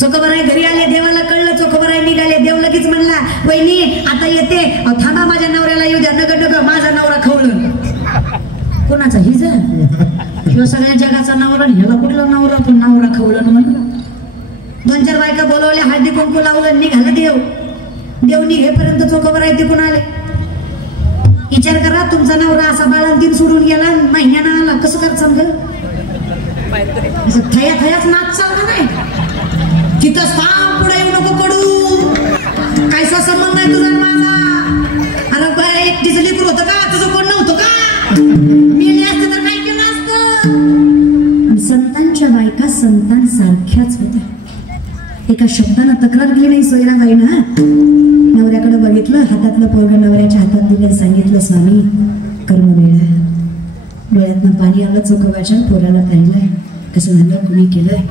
चोखोबाराय घरी आले, देवाला कळलं, चोखोबाराय निघाले. देव लगेच म्हणला, वहिनी आता येते. थांबा, माझ्या नवऱ्याला येऊ द्या. नग माझा नवरा खवलं. कोणाचा? हिजा किंवा सगळ्या जगाचा नवरा? ह्याला कुठला नवरा? पण नवरा खवलं म्हणून 2-4 बायका बोलवल्या, हळदी कुंकू लावलं, निघाला देव. देव निघेपर्यंत चोखोबाराय तिकून आले. विचार करा, तुमचा नवरा असा बाळांतीन सोडून गेला, महिन्यानं आला, कसं कर समज? थया थयाच नाच चालला नाही. तिथं सांग, पुढे येऊ नको पडू. कायसा संबंध आहे तुझा माझा? अरे बाय, एकटीचं लेकरू होतं का? तुझं कोण नव्हतं का? मेले असतं तर काय केलं असतं? एका शब्दानं तक्रार केली नाही सोयराबाईनं. नवऱ्याकडे बघितलं, हातातलं पोरगं नवऱ्याच्या हातात दिलं, सांगितलं स्वामी कर्म वेळा. डोळ्यातनं पाणी आलं चोखोबाच्या, पोराला पाहिलंय कसं झालं कुणी केलंय.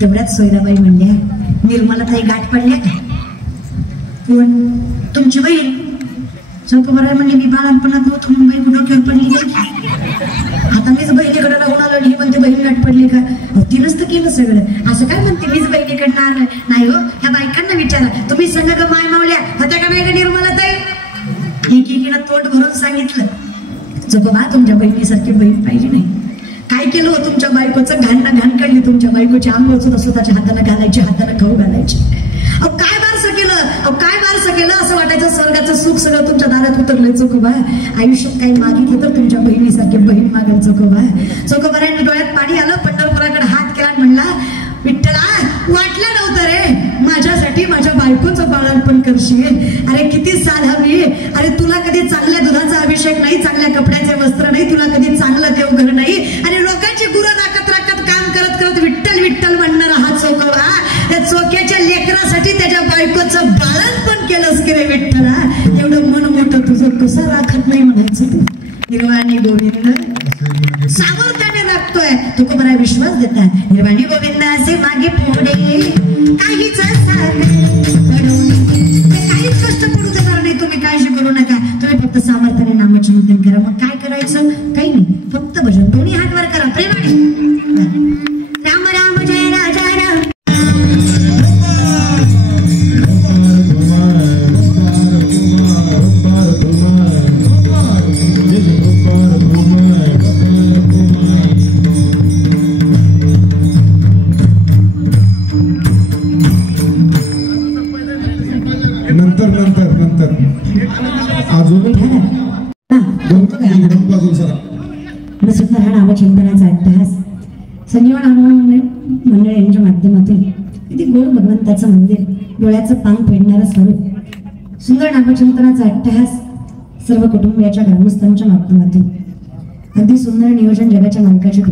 तेवढ्यात सोयराबाई म्हणल्या, निर्मलाताई गाठ पडल्या का? तुमची बहीण. चोखोबाई म्हणली, मी बाळपणात नव्हतो मुंबई डोक्यावर पडली नाही, आता मीच बहिणीकडे राहून आलो आणि ही म्हणते बहीण गाठ पडली का? तिनंच तर केलं सगळं. असं काय म्हणते मीच बहिणीकडनं नाही हो, ह्या बायकांना विचारा, तुम्ही संग का माय मावल्या होत्या का नाही का निर्मलाताई? एकीकडे तोंड भरून सांगितलं, चोखोबा तुमच्या बहिणीसारखी बहीण पाहिजे नाही. काय केलं हो तुमच्या बायकोचं? घाण ना घाण काढली तुमच्या बायकोची. आंघोळ सुद्धा स्वतःच्या हाताने घालायची, हाताने खाऊ घालायची. अहो काय बारसं केलं, अहो काय बारसं केलं. असं वाटायचं स्वर्गाचं सुख सगळं तुमच्या दारात उतरलंय चोखोबा. आयुष्यात काही मागितलं तर तुमच्या बहिणीसारखी बहीण मागेल चोखोबा. चोखोबारांनी डोळ्यात पाणी आलं, पंढरपुराकडे हात केला आणि म्हणला, विठ्ठला वाटलं नव्हतं रे माझ्यासाठी माझ्या बायकोचं बाळणपण करशील. अरे किती साधा मी. अरे तुला कधी चांगल्या दुधाचा अभिषेक नाही, चांगल्या कपड्याचे वस्त्र नाही, तुला कधी चांगलं देवघर नाही, आणि लोकांची गुरं राखत राखत काम करत करत विठ्ठल विठ्ठल म्हणणारा हा चोखोबा. त्या चोख्याच्या लेकरासाठी त्याच्या बायकोचं बाळणपण केलंस की रे विठ्ठला. एवढं मन मोठं तुझं कसं राखत नाही म्हणायचं तू. निर्वाणी गोविंद सामर्थ्याने राखतोय. तुकोबरा विश्वास देतात. निर्वाणी गोविंद असे मागे पुढे काहीच काहीच कष्ट पडू देणार नाही. तुम्ही काळजी करू नका. तुम्ही फक्त सामर्थ्याने नामचिंतन करा. मग काय करायचं? काही नाही, फक्त भजन दोन्ही हात वर करा प्रेमाने. राम राम जय राजा राम. नंतर नंतर नंतर अजून नामचिंतनाचा अट्टहास संजीवन हनुमान मंडळ यांच्या माध्यमातून किती गोड भगवंताचं मंदिर, डोळ्याचं पांग फेडणारं स्वरूप, सुंदर नामचिंतनाचा अट्टहास सर्व कुटुंबियाच्या ग्रामस्थांच्या माध्यमातून अगदी सुंदर नियोजन जगाच्या मालकाचे